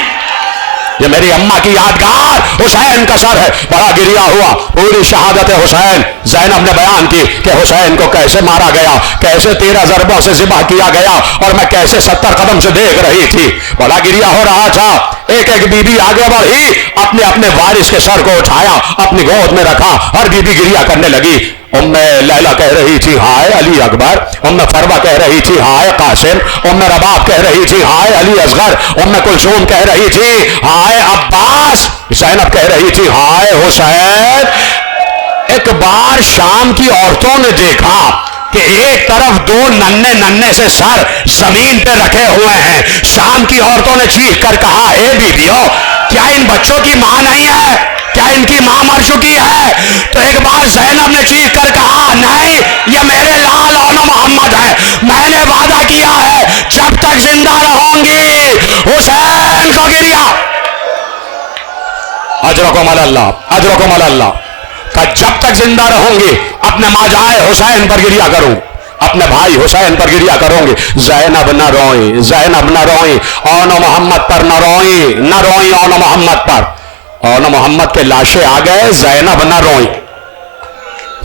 یہ میری اماں کی یادگار حسین کا سر ہے۔ بڑا گریا ہوا، پوری شہادت حسین زینب نے بیان کی کہ حسین کو کیسے مارا گیا، کیسے 13 ضربوں سے ذبح کیا گیا، اور میں کیسے 70 قدم سے دیکھ رہی تھی۔ بڑا گریا ہو رہا تھا، ایک ایک بی بی آگے بڑھی، اپنے وارث کے سر کو اٹھایا، اپنی گود میں رکھا، ہر بی بی گریا کرنے لگی۔ ام لیلا کہہ رہی تھی ہائے علی اکبر، ام فروہ کہہ رہی تھی ہائے قاسم، ام رباب کہہ رہی تھی ہائے علی اصغر، ام کلثوم کہہ رہی تھی ہائے عباس، زینب کہہ رہی تھی ہائے حسین۔ ایک بار شام کی عورتوں نے دیکھا کہ ایک طرف دو ننھے سے سر زمین پہ رکھے ہوئے ہیں۔ شام کی عورتوں نے چیخ کر کہا اے بیبیو، کیا ان بچوں کی ماں نہیں ہے؟ کیا ان کی ماں مر چکی ہے؟ تو ایک بار زینب نے چیخ کر کہا نہیں، یہ میرے لال اون محمد ہے، میں نے وعدہ کیا ہے جب تک زندہ رہوں گی حسین کو گریا، اجرکم علی اللہ، اجرکم علی اللہ، کہ جب تک زندہ رہوں گی اپنے ماجائے حسین پر گریا کروں، اپنے بھائی حسین پر گریا کروں گی۔ زینب نہ روئیں، زینب نہ روئیں، اون محمد پر نہ روئیں، نہ روئیں اون محمد پر۔ اون محمد کے لاشیں آ گئے، زینب نہ روئیں،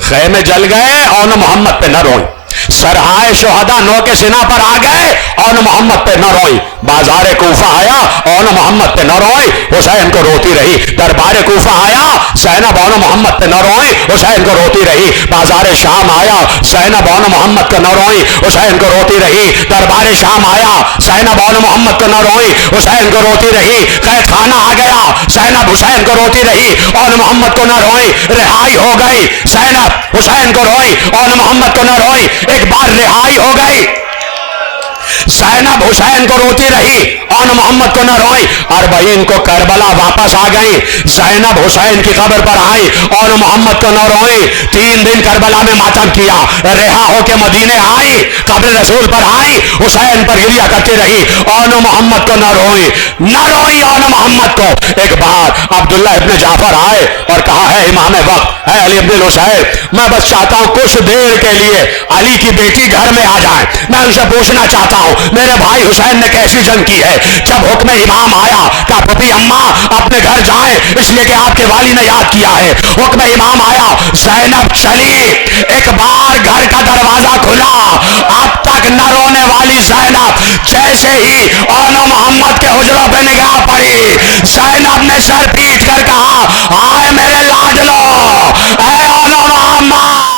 خیمے جل گئے، اون محمد پہ نہ روئیں، سرہائے شہداء نو کے سینہ پر آ گئے، اون محمد پہ نہ روئیں، بازار کوفہ آیا، اون محمد پہ نہ روئیں، حسین کو روتی رہی، دربار کوفہ آیا، زینب اون محمد پہ نہ روئیں، حسین کو روتی رہی، بازار شام آیا، زینب اون محمد کو نہ روئیں، حسین کو روتی رہی، دربار شام آیا، زینب اون محمد کو نہ روئیں، حسین کو روتی رہی، قید خانہ آ گیا، زینب حسین کو روتی رہی، اون محمد کو نہ روئیں، رہائی ہو گئی، زینب حسین کو روئی، اون محمد کو نہ روئی، ایک بار رہائی ہو گئی، زینب حسین کو روتی رہی، اون محمد کو نہ روئی، 40 کو کربلا واپس آ گئی، زینب حسین کی قبر پر آئی، اون محمد کو نہ روئی، 3 دن کربلا میں ماتم کیا، رہا ہو کے مدینے آئی، قبر رسول پر آئی، حسین پر گریا کرتی رہی، اون محمد کو نہ روئی، نہ روئی اون محمد کو۔ ایک بار عبداللہ ابن جعفر آئے اور کہا ہے امام وقت، ہے علی ابن الحسین، میں بس چاہتا ہوں کچھ دیر کے لیے علی کی بیٹی گھر میں آ جائے، میں ان سے پوچھنا چاہتا ہوں میرے بھائی حسین نے کیسی جنگ کی ہے۔ جب حکم امام آیا کہ پھپھی اماں اپنے گھر جائیں، اس لیے کہ آپ کے والی نے یاد کیا ہے، حکم امام آیا، زینب چلی، ایک بار گھر کا دروازہ کھلا، اب تک نہ رونے والی زینب جیسے ہی اون محمد کے حجروں پہ نگاہ پڑی، زینب نے سر پیٹ کر کہا ہائے میرے لاڈلو، اے اون محمد،